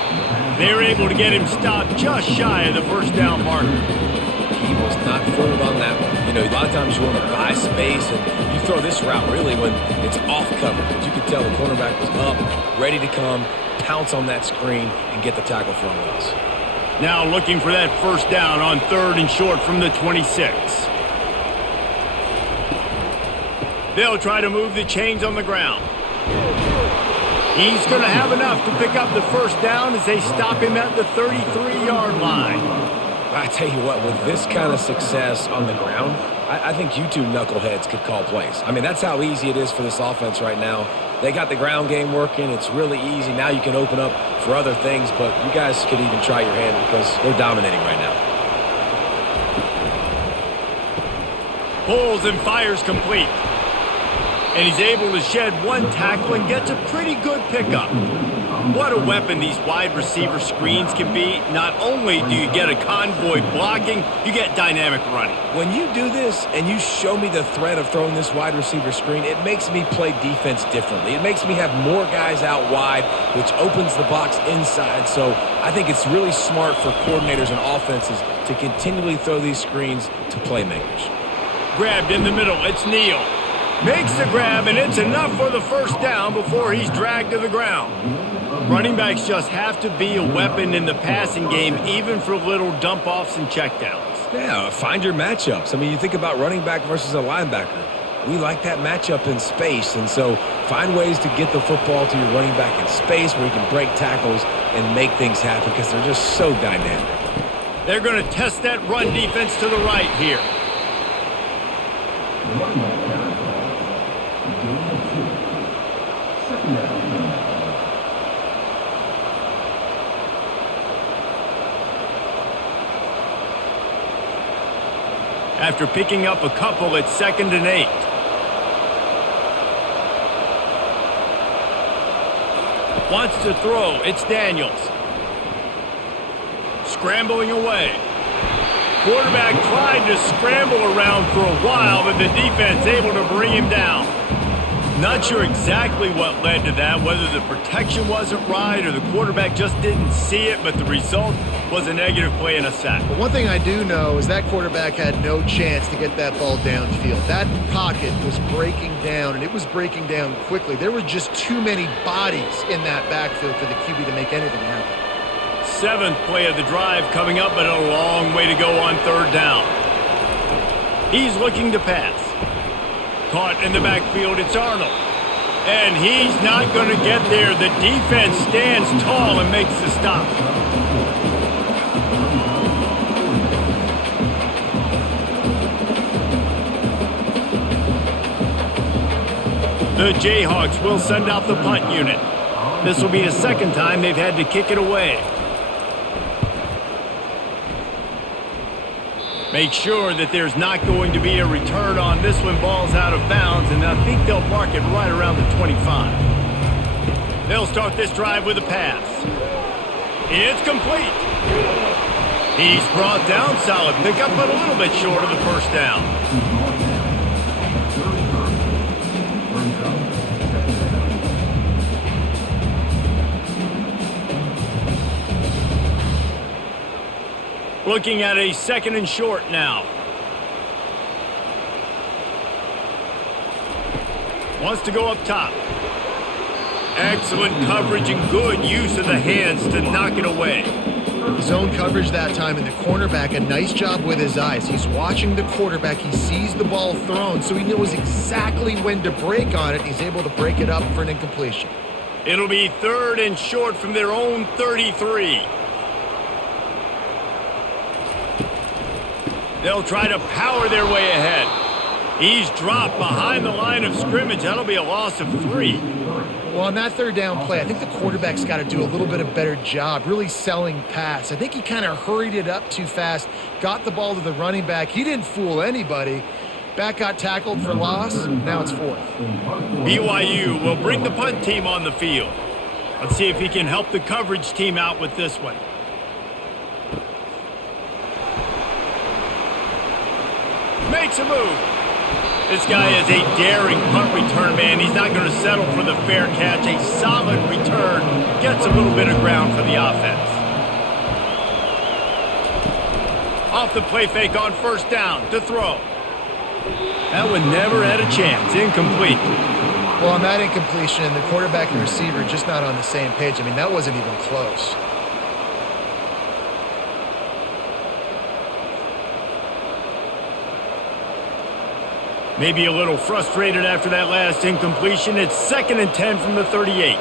They're able to get him stopped just shy of the 1st down marker. He was not fooled on that one. You know, a lot of times you want to buy space, and you throw this route really when it's off cover. But you could tell the cornerback was up, ready to come, pounce on that screen, and get the tackle for a loss. Now looking for that 1st down on 3rd and short from the 26. They'll try to move the chains on the ground. He's going to have enough to pick up the 1st down as they stop him at the 33-yard line. I tell you what, with this kind of success on the ground, I think you two knuckleheads could call plays. I mean, that's how easy it is for this offense right now. They got the ground game working. It's really easy. Now you can open up for other things, but you guys could even try your hand because they're dominating right now. Pulls and fires complete. And he's able to shed one tackle and gets a pretty good pickup. What a weapon these wide receiver screens can be. Not only do you get a convoy blocking, you get dynamic running. When you do this and you show me the threat of throwing this wide receiver screen, it makes me play defense differently. It makes me have more guys out wide, which opens the box inside. So I think it's really smart for coordinators and offenses to continually throw these screens to playmakers. Grabbed in the middle, it's Neal. Makes the grab, and it's enough for the first down before he's dragged to the ground. Running backs just have to be a weapon in the passing game, even for little dump-offs and checkdowns. Yeah, find your matchups. I mean, you think about running back versus a linebacker. We like that matchup in space, and so find ways to get the football to your running back in space where you can break tackles and make things happen because they're just so dynamic. They're going to test that run defense to the right here. After picking up a couple, it's 2nd and 8. Wants to throw. It's Daniels. Scrambling away. Quarterback tried to scramble around for a while, but the defense able to bring him down. Not sure exactly what led to that, whether the protection wasn't right or the quarterback just didn't see it, but the result was a negative play and a sack. But one thing I do know is that quarterback had no chance to get that ball downfield. That pocket was breaking down, and it was breaking down quickly. There were just too many bodies in that backfield for the QB to make anything happen. 7th play of the drive coming up, but a long way to go on 3rd down. He's looking to pass. Caught in the backfield, it's Arnold. And he's not going to get there. The defense stands tall and makes the stop. The Jayhawks will send out the punt unit. This will be the 2nd time they've had to kick it away. Make sure that there's not going to be a return on this when ball's out of bounds, and I think they'll mark it right around the 25. They'll start this drive with a pass. It's complete. He's brought down, solid pickup, but a little bit short of the first down. Looking at a 2nd and short now. Wants to go up top. Excellent coverage and good use of the hands to knock it away. Zone coverage that time, and the cornerback, a nice job with his eyes. He's watching the quarterback. He sees the ball thrown, so he knows exactly when to break on it. He's able to break it up for an incompletion. It'll be 3rd and short from their own 33. They'll try to power their way ahead. He's dropped behind the line of scrimmage. That'll be a loss of 3. Well, on that 3rd down play, I think the quarterback's got to do a little bit of better job really selling pass. I think he kind of hurried it up too fast, got the ball to the running back. He didn't fool anybody. Back got tackled for loss. Now it's 4th. BYU will bring the punt team on the field. Let's see if he can help the coverage team out with this one. Makes a move. This guy is a daring punt return man. He's not going to settle for the fair catch. A solid return. Gets a little bit of ground for the offense. Off the play fake on 1st down to throw. That one never had a chance. Incomplete. Well, on that incompletion, the quarterback and receiver just not on the same page. I mean, that wasn't even close. Maybe a little frustrated after that last incompletion. It's 2nd and 10 from the 38.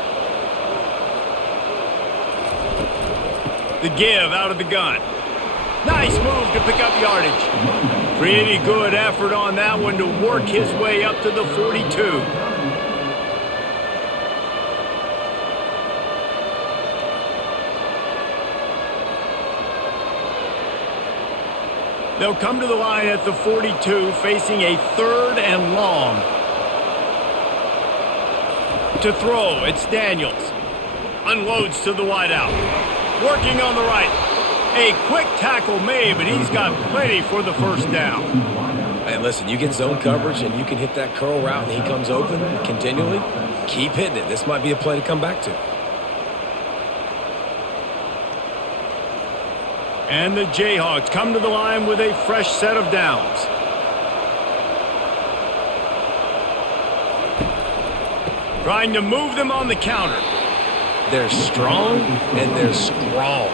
The give out of the gun. Nice move to pick up yardage. Pretty good effort on that one to work his way up to the 42. They'll come to the line at the 42, facing a 3rd and long. To throw, it's Daniels. Unloads to the wideout. Working on the right. A quick tackle made, but he's got plenty for the first down. And listen, you get zone coverage and you can hit that curl route and he comes open continually. Keep hitting it. This might be a play to come back to. And the Jayhawks come to the line with a fresh set of downs. Trying to move them on the counter. They're strong and they're strong.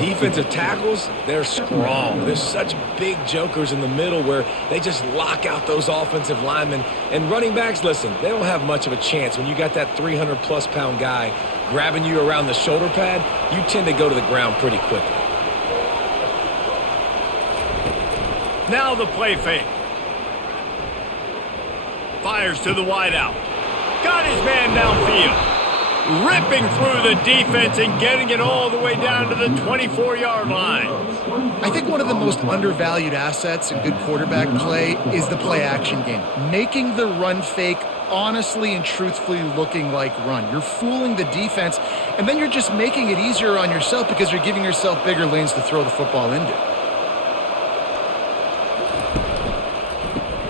Defensive tackles, they're strong. There's such big jokers in the middle where they just lock out those offensive linemen. And running backs, listen, they don't have much of a chance. When you got that 300-plus pound guy grabbing you around the shoulder pad, you tend to go to the ground pretty quickly. Now the play fake. Fires to the wideout. Got his man downfield. Ripping through the defense and getting it all the way down to the 24-yard line. I think one of the most undervalued assets in good quarterback play is the play-action game. Making the run fake honestly and truthfully looking like run. You're fooling the defense, and then you're just making it easier on yourself because you're giving yourself bigger lanes to throw the football into.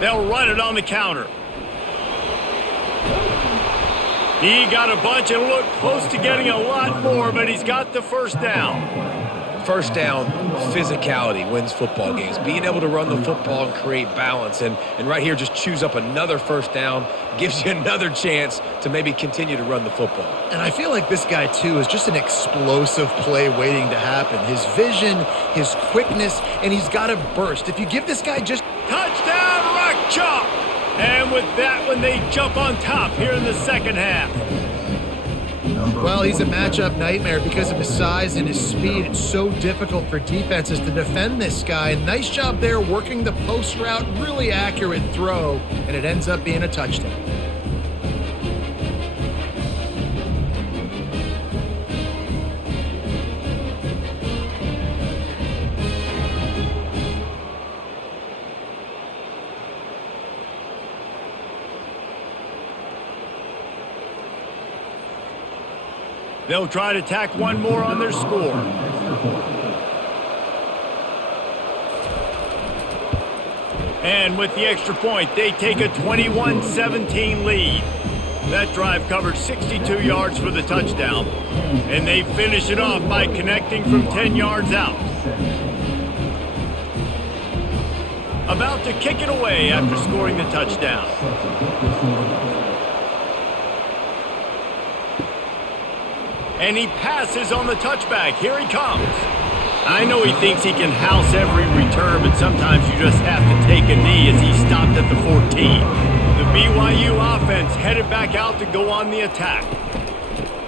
They'll run it on the counter. He got a bunch and looked close to getting a lot more, but he's got the first down. First down, physicality wins football games. Being able to run the football and create balance. And right here, just choose up another first down, gives you another chance to maybe continue to run the football. And I feel like this guy, too, is just an explosive play waiting to happen. His vision, his quickness, and he's got a burst. If you give this guy just... Touchdown, Rock Chalk! And with that one, they jump on top here in the second half. Well, he's a matchup nightmare because of his size and his speed. It's so difficult for defenses to defend this guy. Nice job there working the post route, really accurate throw, and it ends up being a touchdown. They'll try to tack one more on their score. And with the extra point, they take a 21-17 lead. That drive covered 62 yards for the touchdown. And they finish it off by connecting from 10 yards out. About to kick it away after scoring the touchdown. And he passes on the touchback. Here he comes. I know he thinks he can house every return, but sometimes you just have to take a knee as he stopped at the 14. The BYU offense headed back out to go on the attack.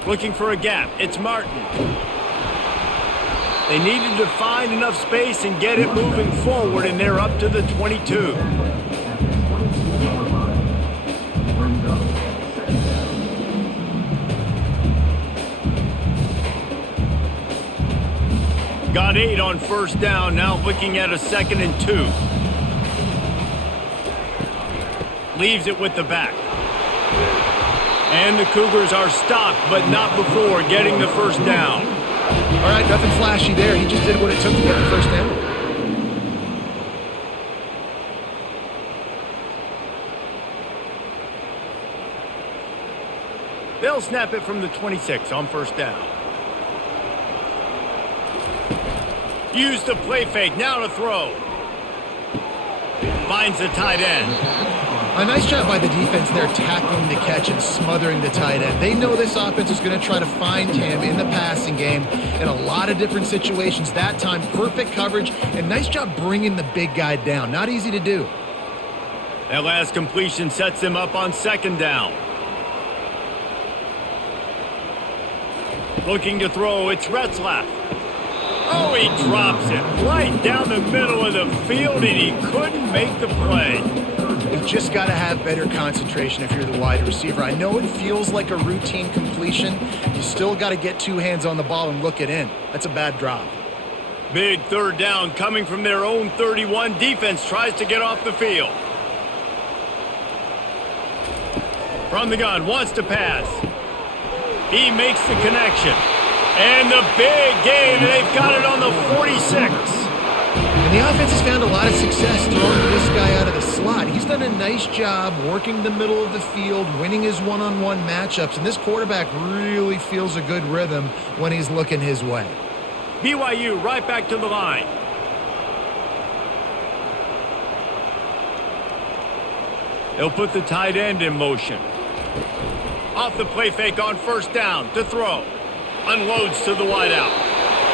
Looking for a gap. It's Martin. They needed to find enough space and get it moving forward, and they're up to the 22. Got 8 on first down, now looking at a 2nd and 2. Leaves it with the back. And the Cougars are stopped, but not before getting the first down. All right, nothing flashy there. He just did what it took to get the first down. They'll snap it from the 26 on first down. Use the play fake, now to throw. Finds the tight end. A nice job by the defense there, tackling the catch and smothering the tight end. They know this offense is going to try to find him in the passing game in a lot of different situations. That time, perfect coverage, and nice job bringing the big guy down. Not easy to do. That last completion sets them up on 2nd down. Looking to throw, it's Retzlaff. Oh, he drops it right down the middle of the field, and he couldn't make the play. You just got to have better concentration if you're the wide receiver. I know it feels like a routine completion. You still got to get 2 hands on the ball and look it in. That's a bad drop. Big 3rd down coming from their own 31. Defense tries to get off the field. From the gun, wants to pass. He makes the connection. And the big gain, they've got it on the 46. And the offense has found a lot of success throwing this guy out of the slot. He's done a nice job working the middle of the field, winning his one-on-one matchups, and this quarterback really feels a good rhythm when he's looking his way. BYU right back to the line. They'll put the tight end in motion. Off the play fake on first down to throw. Unloads to the wideout.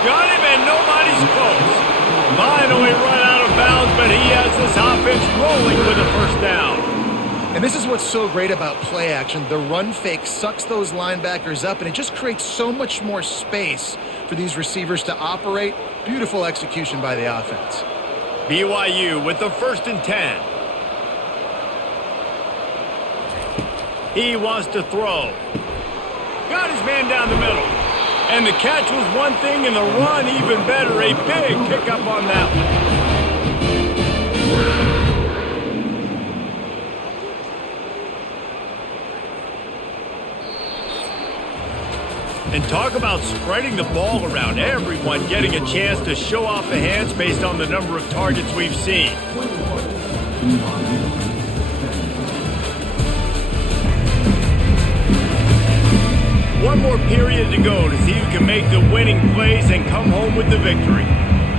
Got him and nobody's close. Finally run out of bounds, but he has this offense rolling with a first down. And this is what's so great about play action. The run fake sucks those linebackers up, and it just creates so much more space for these receivers to operate. Beautiful execution by the offense. BYU with the 1st and 10. He wants to throw. Got his man down the middle. And the catch was one thing and the run even better. A big pickup on that one. And talk about spreading the ball around. Everyone getting a chance to show off the hands based on the number of targets we've seen. One more period to go to see who can make the winning plays and come home with the victory.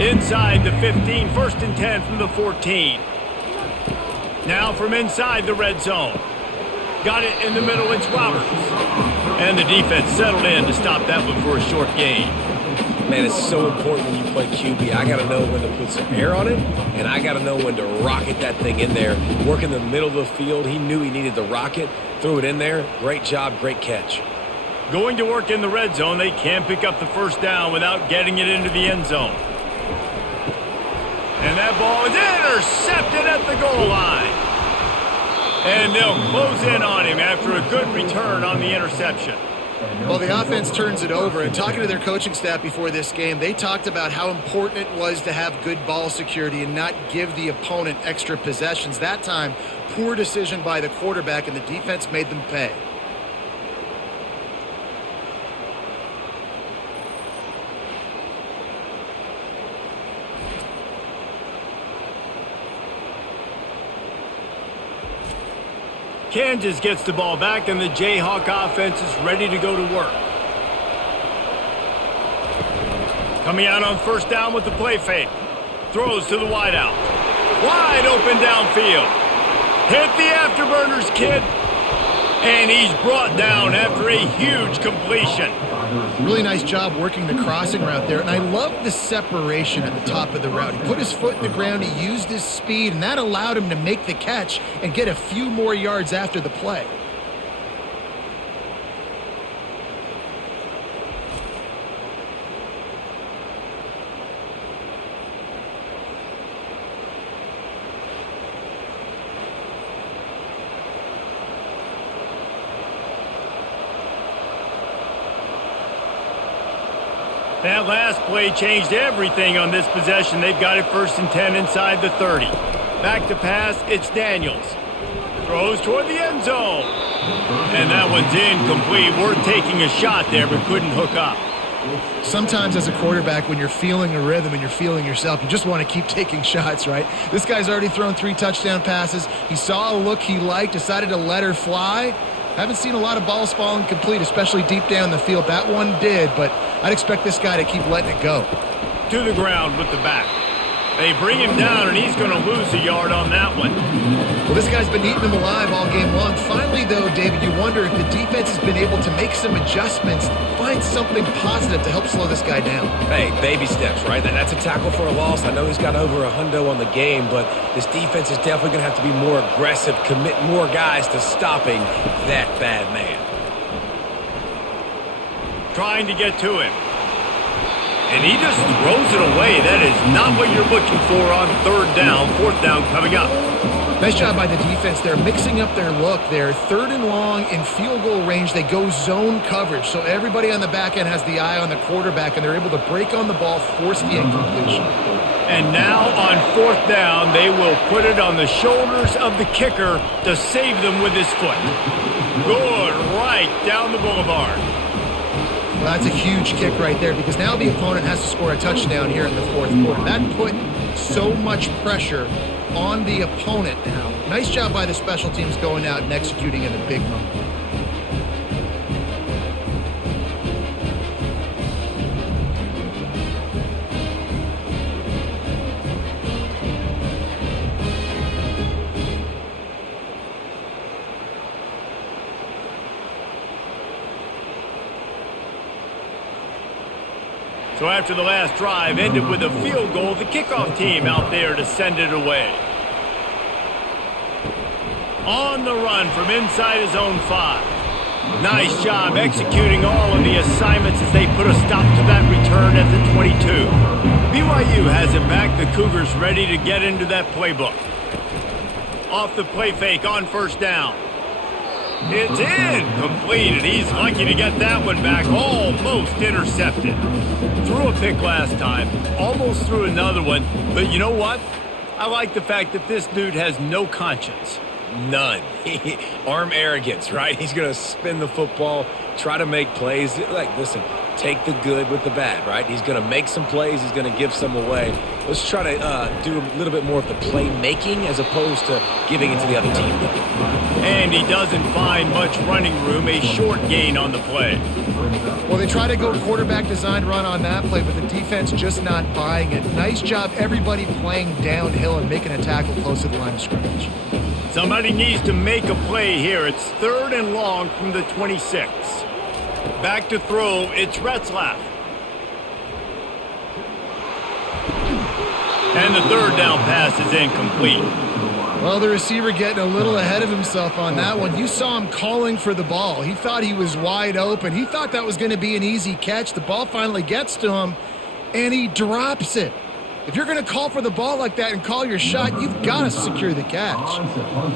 Inside the 15, 1st and 10 from the 14. Now from inside the red zone. Got it in the middle, it's Roberts. And the defense settled in to stop that one for a short gain. Man, it's so important when you play QB. I got to know when to put some air on it, and I got to know when to rocket that thing in there. Work in the middle of the field. He knew he needed to rocket, threw it in there. Great job, great catch. Going to work in the red zone, they can't pick up the first down without getting it into the end zone. And that ball is intercepted at the goal line. And they'll close in on him after a good return on the interception. Well, the offense turns it over, and talking to their coaching staff before this game, they talked about how important it was to have good ball security and not give the opponent extra possessions. That time, poor decision by the quarterback, and the defense made them pay. Kansas gets the ball back, and the Jayhawk offense is ready to go to work. Coming out on first down with the play fake. Throws to the wideout. Wide open downfield. Hit the afterburners, kid. And he's brought down after a huge completion. Really nice job working the crossing route there, and I love the separation at the top of the route. He put his foot in the ground, he used his speed, and that allowed him to make the catch and get a few more yards after the play. That last play changed everything on this possession. They've got it 1st and 10 inside the 30. Back to pass, it's Daniels. Throws toward the end zone. And that one's incomplete. Worth taking a shot there, but couldn't hook up. Sometimes as a quarterback, when you're feeling a rhythm and you're feeling yourself, you just want to keep taking shots, right? This guy's already thrown 3 touchdown passes. He saw a look he liked, decided to let her fly. Haven't seen a lot of balls falling complete, especially deep down the field. That one did, but I'd expect this guy to keep letting it go. To the ground with the back. They bring him down, and he's going to lose a yard on that one. Well, this guy's been eating them alive all game long. Finally, though, David, you wonder if the defense has been able to make some adjustments, find something positive to help slow this guy down. Hey, baby steps, right? That's a tackle for a loss. I know he's got over a hundo on the game, but this defense is definitely going to have to be more aggressive, commit more guys to stopping that bad man. Trying to get to him. And he just throws it away. That is not what you're looking for on 3rd down. 4th down coming up. Nice job by the defense. They're mixing up their look. They're 3rd and long in field goal range. They go zone coverage. So everybody on the back end has the eye on the quarterback, and they're able to break on the ball, force the incompletion. And now on 4th down, they will put it on the shoulders of the kicker to save them with his foot. Good, right down the boulevard. Well, that's a huge kick right there because now the opponent has to score a touchdown here in the fourth quarter. That put so much pressure on the opponent now. Nice job by the special teams going out and executing in a big moment. So after the last drive ended with a field goal, the kickoff team out there to send it away. On the run from inside his own 5. Nice job executing all of the assignments as they put a stop to that return at the 22. BYU has it back. The Cougars ready to get into that playbook. Off the play fake on first down. It's in. Completed. He's lucky to get that one back. Almost intercepted. Threw a pick last time. Almost threw another one. But you know what? I like the fact that this dude has no conscience. None. Arm arrogance, right? He's going to spin the football, try to make plays. Like, listen, take the good with the bad, right? He's going to make some plays. He's going to give some away. Let's try to do a little bit more of the playmaking as opposed to giving it to the other team. And he doesn't find much running room. A short gain on the play. Well, they try to go quarterback designed run on that play, but the defense just not buying it. Nice job, everybody playing downhill and making a tackle close to the line of scrimmage. Somebody needs to make a play here. It's 3rd and long from the 26. Back to throw. It's Retzlaff. And the 3rd down pass is incomplete. Well, the receiver getting a little ahead of himself on that one. You saw him calling for the ball. He thought he was wide open. He thought that was going to be an easy catch. The ball finally gets to him, and he drops it. If you're going to call for the ball like that and call your shot, you've got to secure the catch.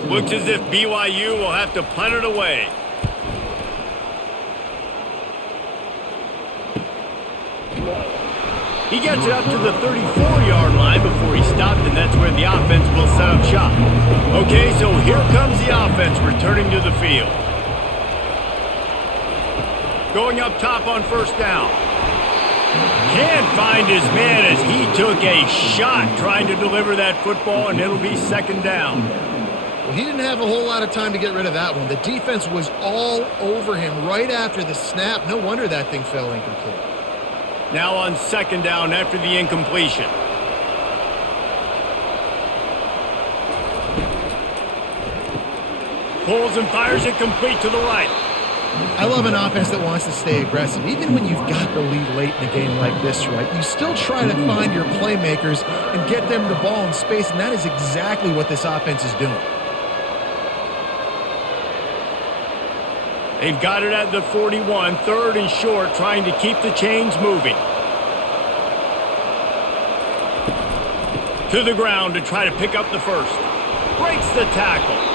Looks as if BYU will have to punt it away. He gets it up to the 34-yard line before he stopped, and that's where the offense will set up shop. Okay, so here comes the offense returning to the field. Going up top on first down. Can't find his man as he took a shot trying to deliver that football, and it'll be 2nd down. Well, he didn't have a whole lot of time to get rid of that one. The defense was all over him right after the snap. No wonder that thing fell incomplete. Now on 2nd down after the incompletion. Pulls and fires it complete to the right. I love an offense that wants to stay aggressive. Even when you've got the lead late in a game like this, right, you still try to find your playmakers and get them the ball in space, and that is exactly what this offense is doing. They've got it at the 41, 3rd and short, trying to keep the chains moving. To the ground to try to pick up the first. Breaks the tackle.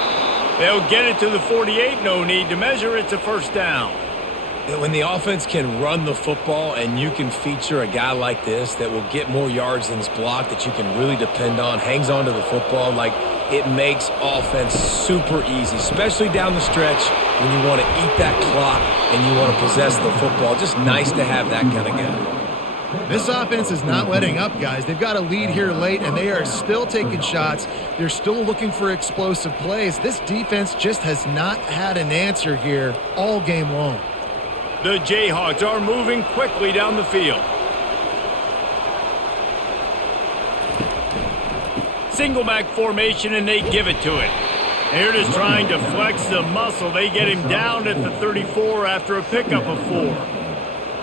They'll get it to the 48, no need to measure. It's a 1st down. When the offense can run the football and you can feature a guy like this that will get more yards than his block, that you can really depend on, hangs on to the football, like it makes offense super easy, especially down the stretch when you want to eat that clock and you want to possess the football. Just nice to have that kind of guy. This offense is not letting up, guys. They've got a lead here late, and they are still taking shots. They're still looking for explosive plays. This defense just has not had an answer here all game long. The Jayhawks are moving quickly down the field. Single back formation, and they give it to it. They're just trying to flex the muscle. They get him down at the 34 after a pickup of 4.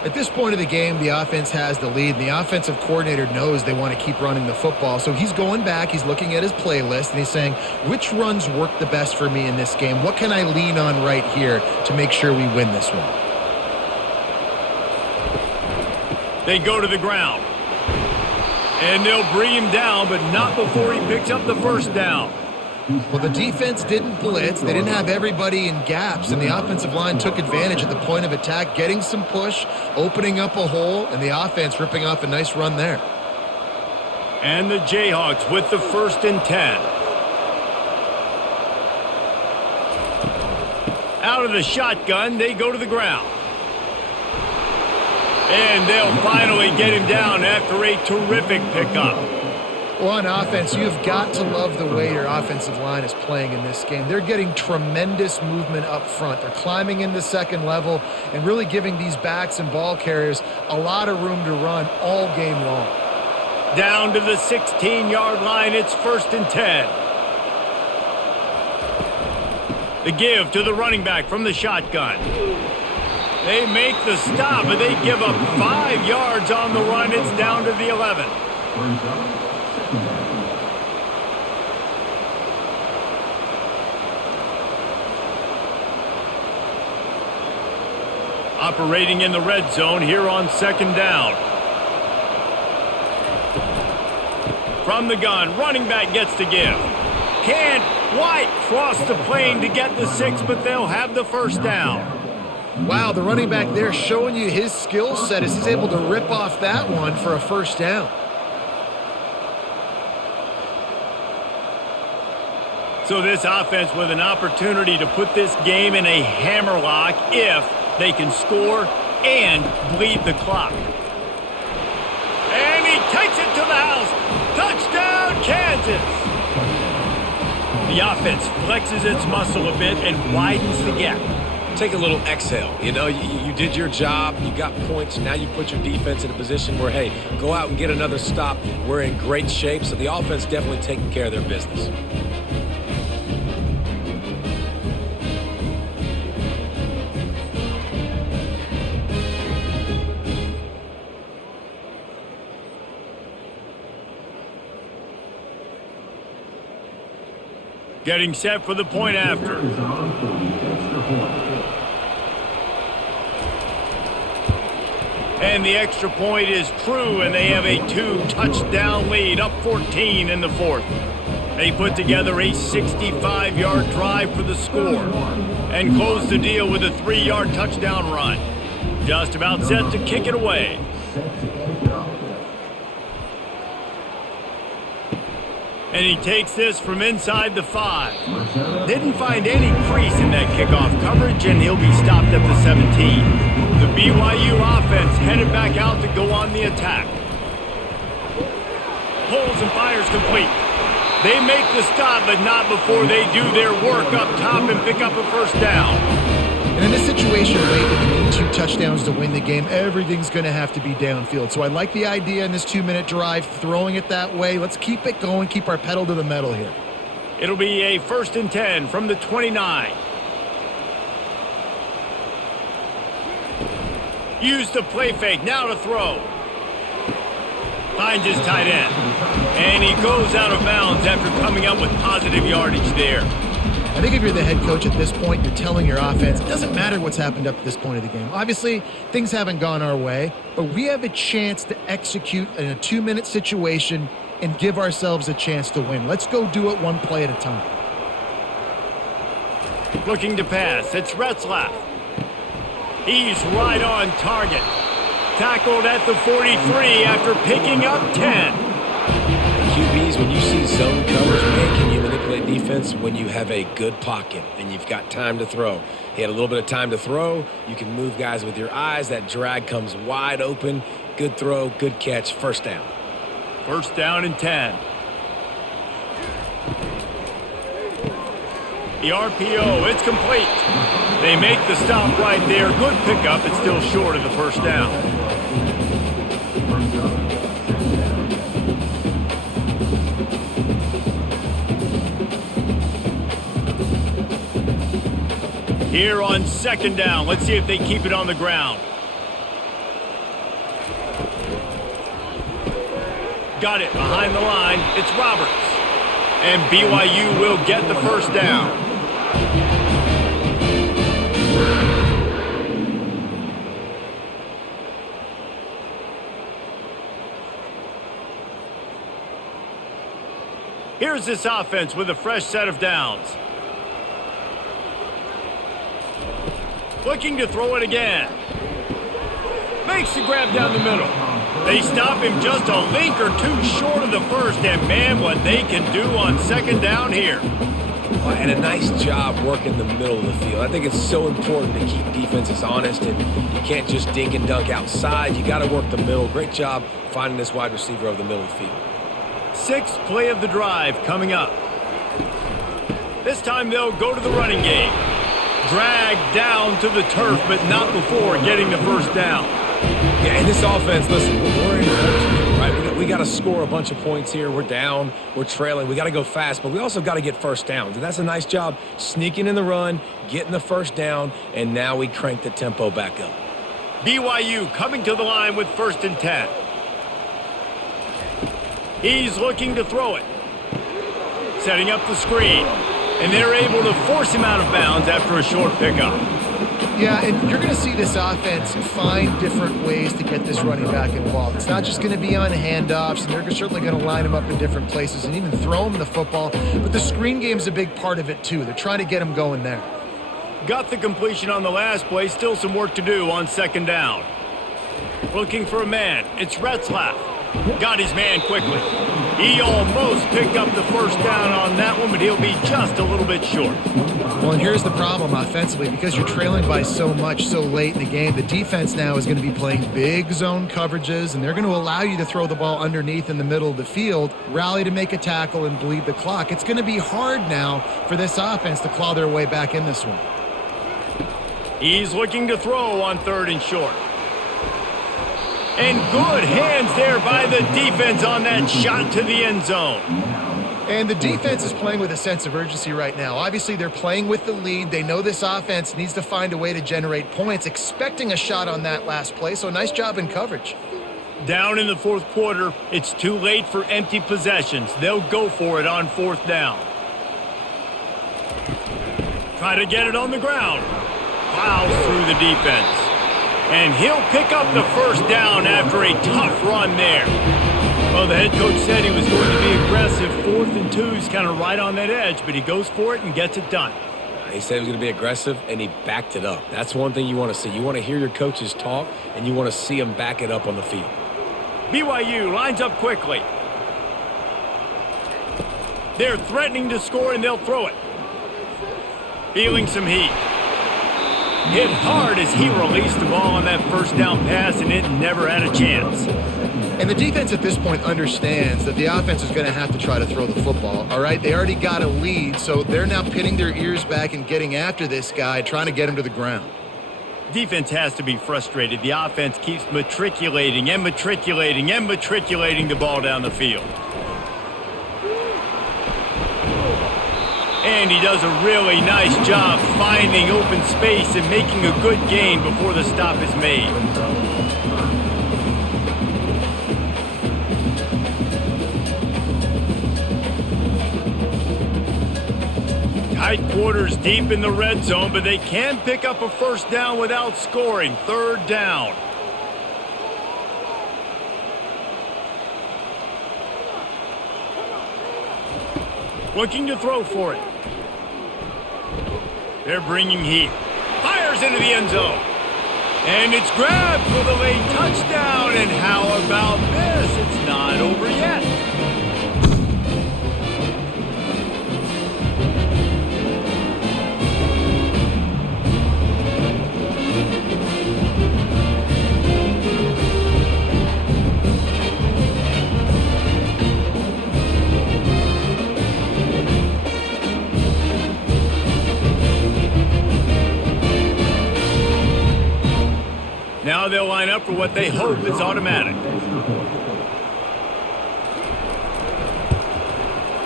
At this point of the game, the offense has the lead, and the offensive coordinator knows they want to keep running the football. So he's going back, he's looking at his playlist, and he's saying, which runs work the best for me in this game? What can I lean on right here to make sure we win this one? They go to the ground. And they'll bring him down, but not before he picks up the 1st down. Well, the defense didn't blitz. They didn't have everybody in gaps, and the offensive line took advantage at the point of attack, getting some push, opening up a hole, and the offense ripping off a nice run there. And the Jayhawks with the 1st and 10. Out of the shotgun, they go to the ground. And they'll finally get him down after a terrific pickup. Well, on offense, you've got to love the way your offensive line is playing in this game. They're getting tremendous movement up front. They're climbing in the second level and really giving these backs and ball carriers a lot of room to run all game long. Down to the 16-yard line, it's 1st and 10. The give to the running back from the shotgun. They make the stop, but they give up 5 yards on the run. It's down to the 11. Operating in the red zone here on 2nd down. From the gun, running back gets the give. Can't quite cross the plane to get the 6, but they'll have the 1st down. Wow, the running back there showing you his skill set as he's able to rip off that one for a 1st down. So this offense with an opportunity to put this game in a hammerlock if they can score and bleed the clock. And he takes it to the house. Touchdown, Kansas! The offense flexes its muscle a bit and widens the gap. Take a little exhale. You know, you did your job. You got points. Now you put your defense in a position where, hey, go out and get another stop. We're in great shape. So the offense definitely taking care of their business. Getting set for the point after. And the extra point is true, and they have a 2-touchdown lead, up 14 in the 4th. They put together a 65-yard drive for the score and close the deal with a 3-yard touchdown run. Just about set to kick it away. And he takes this from inside the 5. Didn't find any crease in that kickoff coverage, and he'll be stopped at the 17. The BYU offense headed back out to go on the attack. Pulls and fires complete. They make the stop, but not before they do their work up top and pick up a 1st down. And in this situation, late, if you need 2 touchdowns to win the game, everything's going to have to be downfield. So I like the idea in this 2-minute drive, throwing it that way. Let's keep it going, keep our pedal to the metal here. It'll be a 1st and 10 from the 29. Use the play fake, now to throw. Finds his tight end. And he goes out of bounds after coming up with positive yardage there. I think if you're the head coach at this point, you're telling your offense, it doesn't matter what's happened up to this point of the game. Obviously, things haven't gone our way, but we have a chance to execute in a 2-minute situation and give ourselves a chance to win. Let's go do it one play at a time. Looking to pass, it's Retzlaff. He's right on target. Tackled at the 43 after picking up 10. QBs, when you see zone coverage, man, can you manipulate defense when you have a good pocket and you've got time to throw? He had a little bit of time to throw. You can move guys with your eyes. That drag comes wide open. Good throw, good catch, 1st down. 1st down and 10. The RPO, it's complete. They make the stop right there. Good pickup. It's still short of the 1st down. Here on 2nd down, let's see if they keep it on the ground. Got it behind the line. It's Roberts. And BYU will get the 1st down. Here's this offense with a fresh set of downs. Looking to throw it again. Makes the grab down the middle. They stop him just a link or 2 short of the 1st, and man, what they can do on 2nd down here. and a nice job working the middle of the field. I think it's so important to keep defenses honest, and you can't just dink and dunk outside. You got to work the middle. Great job finding this wide receiver over the middle of the field. Sixth play of the drive coming up. This time they'll go to the running game. Dragged down to the turf, but not before getting the first down. Yeah, and this offense, listen, we're in control, right? We got to score a bunch of points here. We're down. We're trailing. We got to go fast, but we also got to get first downs. And that's a nice job sneaking in the run, getting the first down, and now we crank the tempo back up. BYU coming to the line with 1st and 10. He's looking to throw it. Setting up the screen. And they're able to force him out of bounds after a short pickup. Yeah, and you're going to see this offense find different ways to get this running back involved. It's not just going to be on handoffs, and they're certainly going to line him up in different places and even throw him the football. But the screen game's a big part of it, too. They're trying to get him going there. Got the completion on the last play. Still some work to do on 2nd down. Looking for a man. It's Retzlaff. Got his man quickly. He almost picked up the first down on that one, but he'll be just a little bit short. Well, and here's the problem offensively. Because you're trailing by so much so late in the game, the defense now is going to be playing big zone coverages, and they're going to allow you to throw the ball underneath in the middle of the field, rally to make a tackle, and bleed the clock. It's going to be hard now for this offense to claw their way back in this one. He's looking to throw on 3rd and short. And good hands there by the defense on that shot to the end zone. And the defense is playing with a sense of urgency right now. Obviously, they're playing with the lead. They know this offense needs to find a way to generate points, expecting a shot on that last play. So nice job in coverage. Down in the 4th quarter, it's too late for empty possessions. They'll go for it on 4th down. Try to get it on the ground. Plows through the defense. And he'll pick up the first down after a tough run there. Well, the head coach said he was going to be aggressive. 4th and 2 is kind of right on that edge, but he goes for it and gets it done. He said he was going to be aggressive, and he backed it up. That's one thing you want to see. You want to hear your coaches talk, and you want to see them back it up on the field. BYU lines up quickly. They're threatening to score, and they'll throw it. Feeling some heat. Hit hard as he released the ball on that first down pass, and it never had a chance. And the defense at this point understands that the offense is going to have to try to throw the football, all right? They already got a lead, so they're now pinning their ears back and getting after this guy, trying to get him to the ground. Defense has to be frustrated. The offense keeps matriculating and matriculating and matriculating the ball down the field. And he does a really nice job finding open space and making a good gain before the stop is made. Tight quarters deep in the red zone, but they can pick up a first down without scoring. 3rd down. Looking to throw for it. They're bringing heat. Fires into the end zone. And it's grabbed for the late touchdown. And how about this? It's not over yet. Now they'll line up for what they hope is automatic.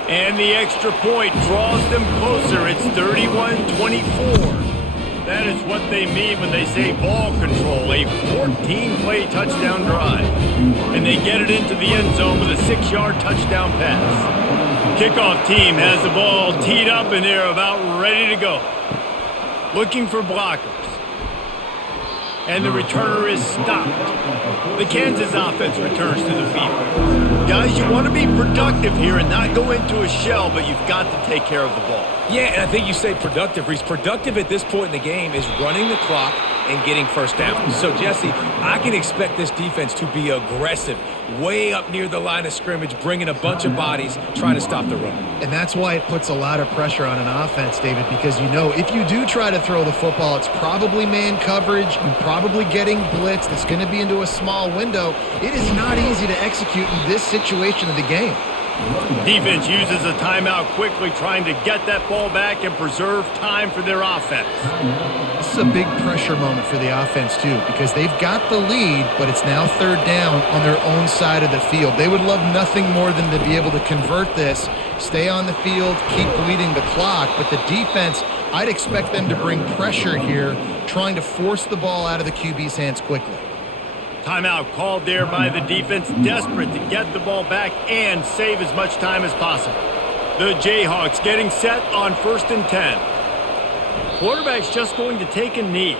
And the extra point draws them closer. It's 31-24. That is what they mean when they say ball control. A 14-play touchdown drive. And they get it into the end zone with a 6-yard touchdown pass. Kickoff team has the ball teed up and they're about ready to go. Looking for blockers. And the returner is stopped. The Kansas offense returns to the field. Guys, you want to be productive here and not go into a shell, but you've got to take care of the ball. Yeah, and I think you say productive. He's productive at this point in the game is running the clock and getting first down. So, Jesse, I can expect this defense to be aggressive, way up near the line of scrimmage, bringing a bunch of bodies, trying to stop the run. And that's why it puts a lot of pressure on an offense, David, because you know if you do try to throw the football, it's probably man coverage, you're probably getting blitzed, it's going to be into a small window. It is not easy to execute in this situation of the game. Defense uses a timeout quickly, trying to get that ball back and preserve time for their offense. This is a big pressure moment for the offense, too, because they've got the lead, but it's now third down on their own side of the field. They would love nothing more than to be able to convert this, stay on the field, keep bleeding the clock, but the defense, I'd expect them to bring pressure here, trying to force the ball out of the QB's hands quickly. Timeout called there by the defense, desperate to get the ball back and save as much time as possible. The Jayhawks getting set on 1st and 10. Quarterback's just going to take a knee.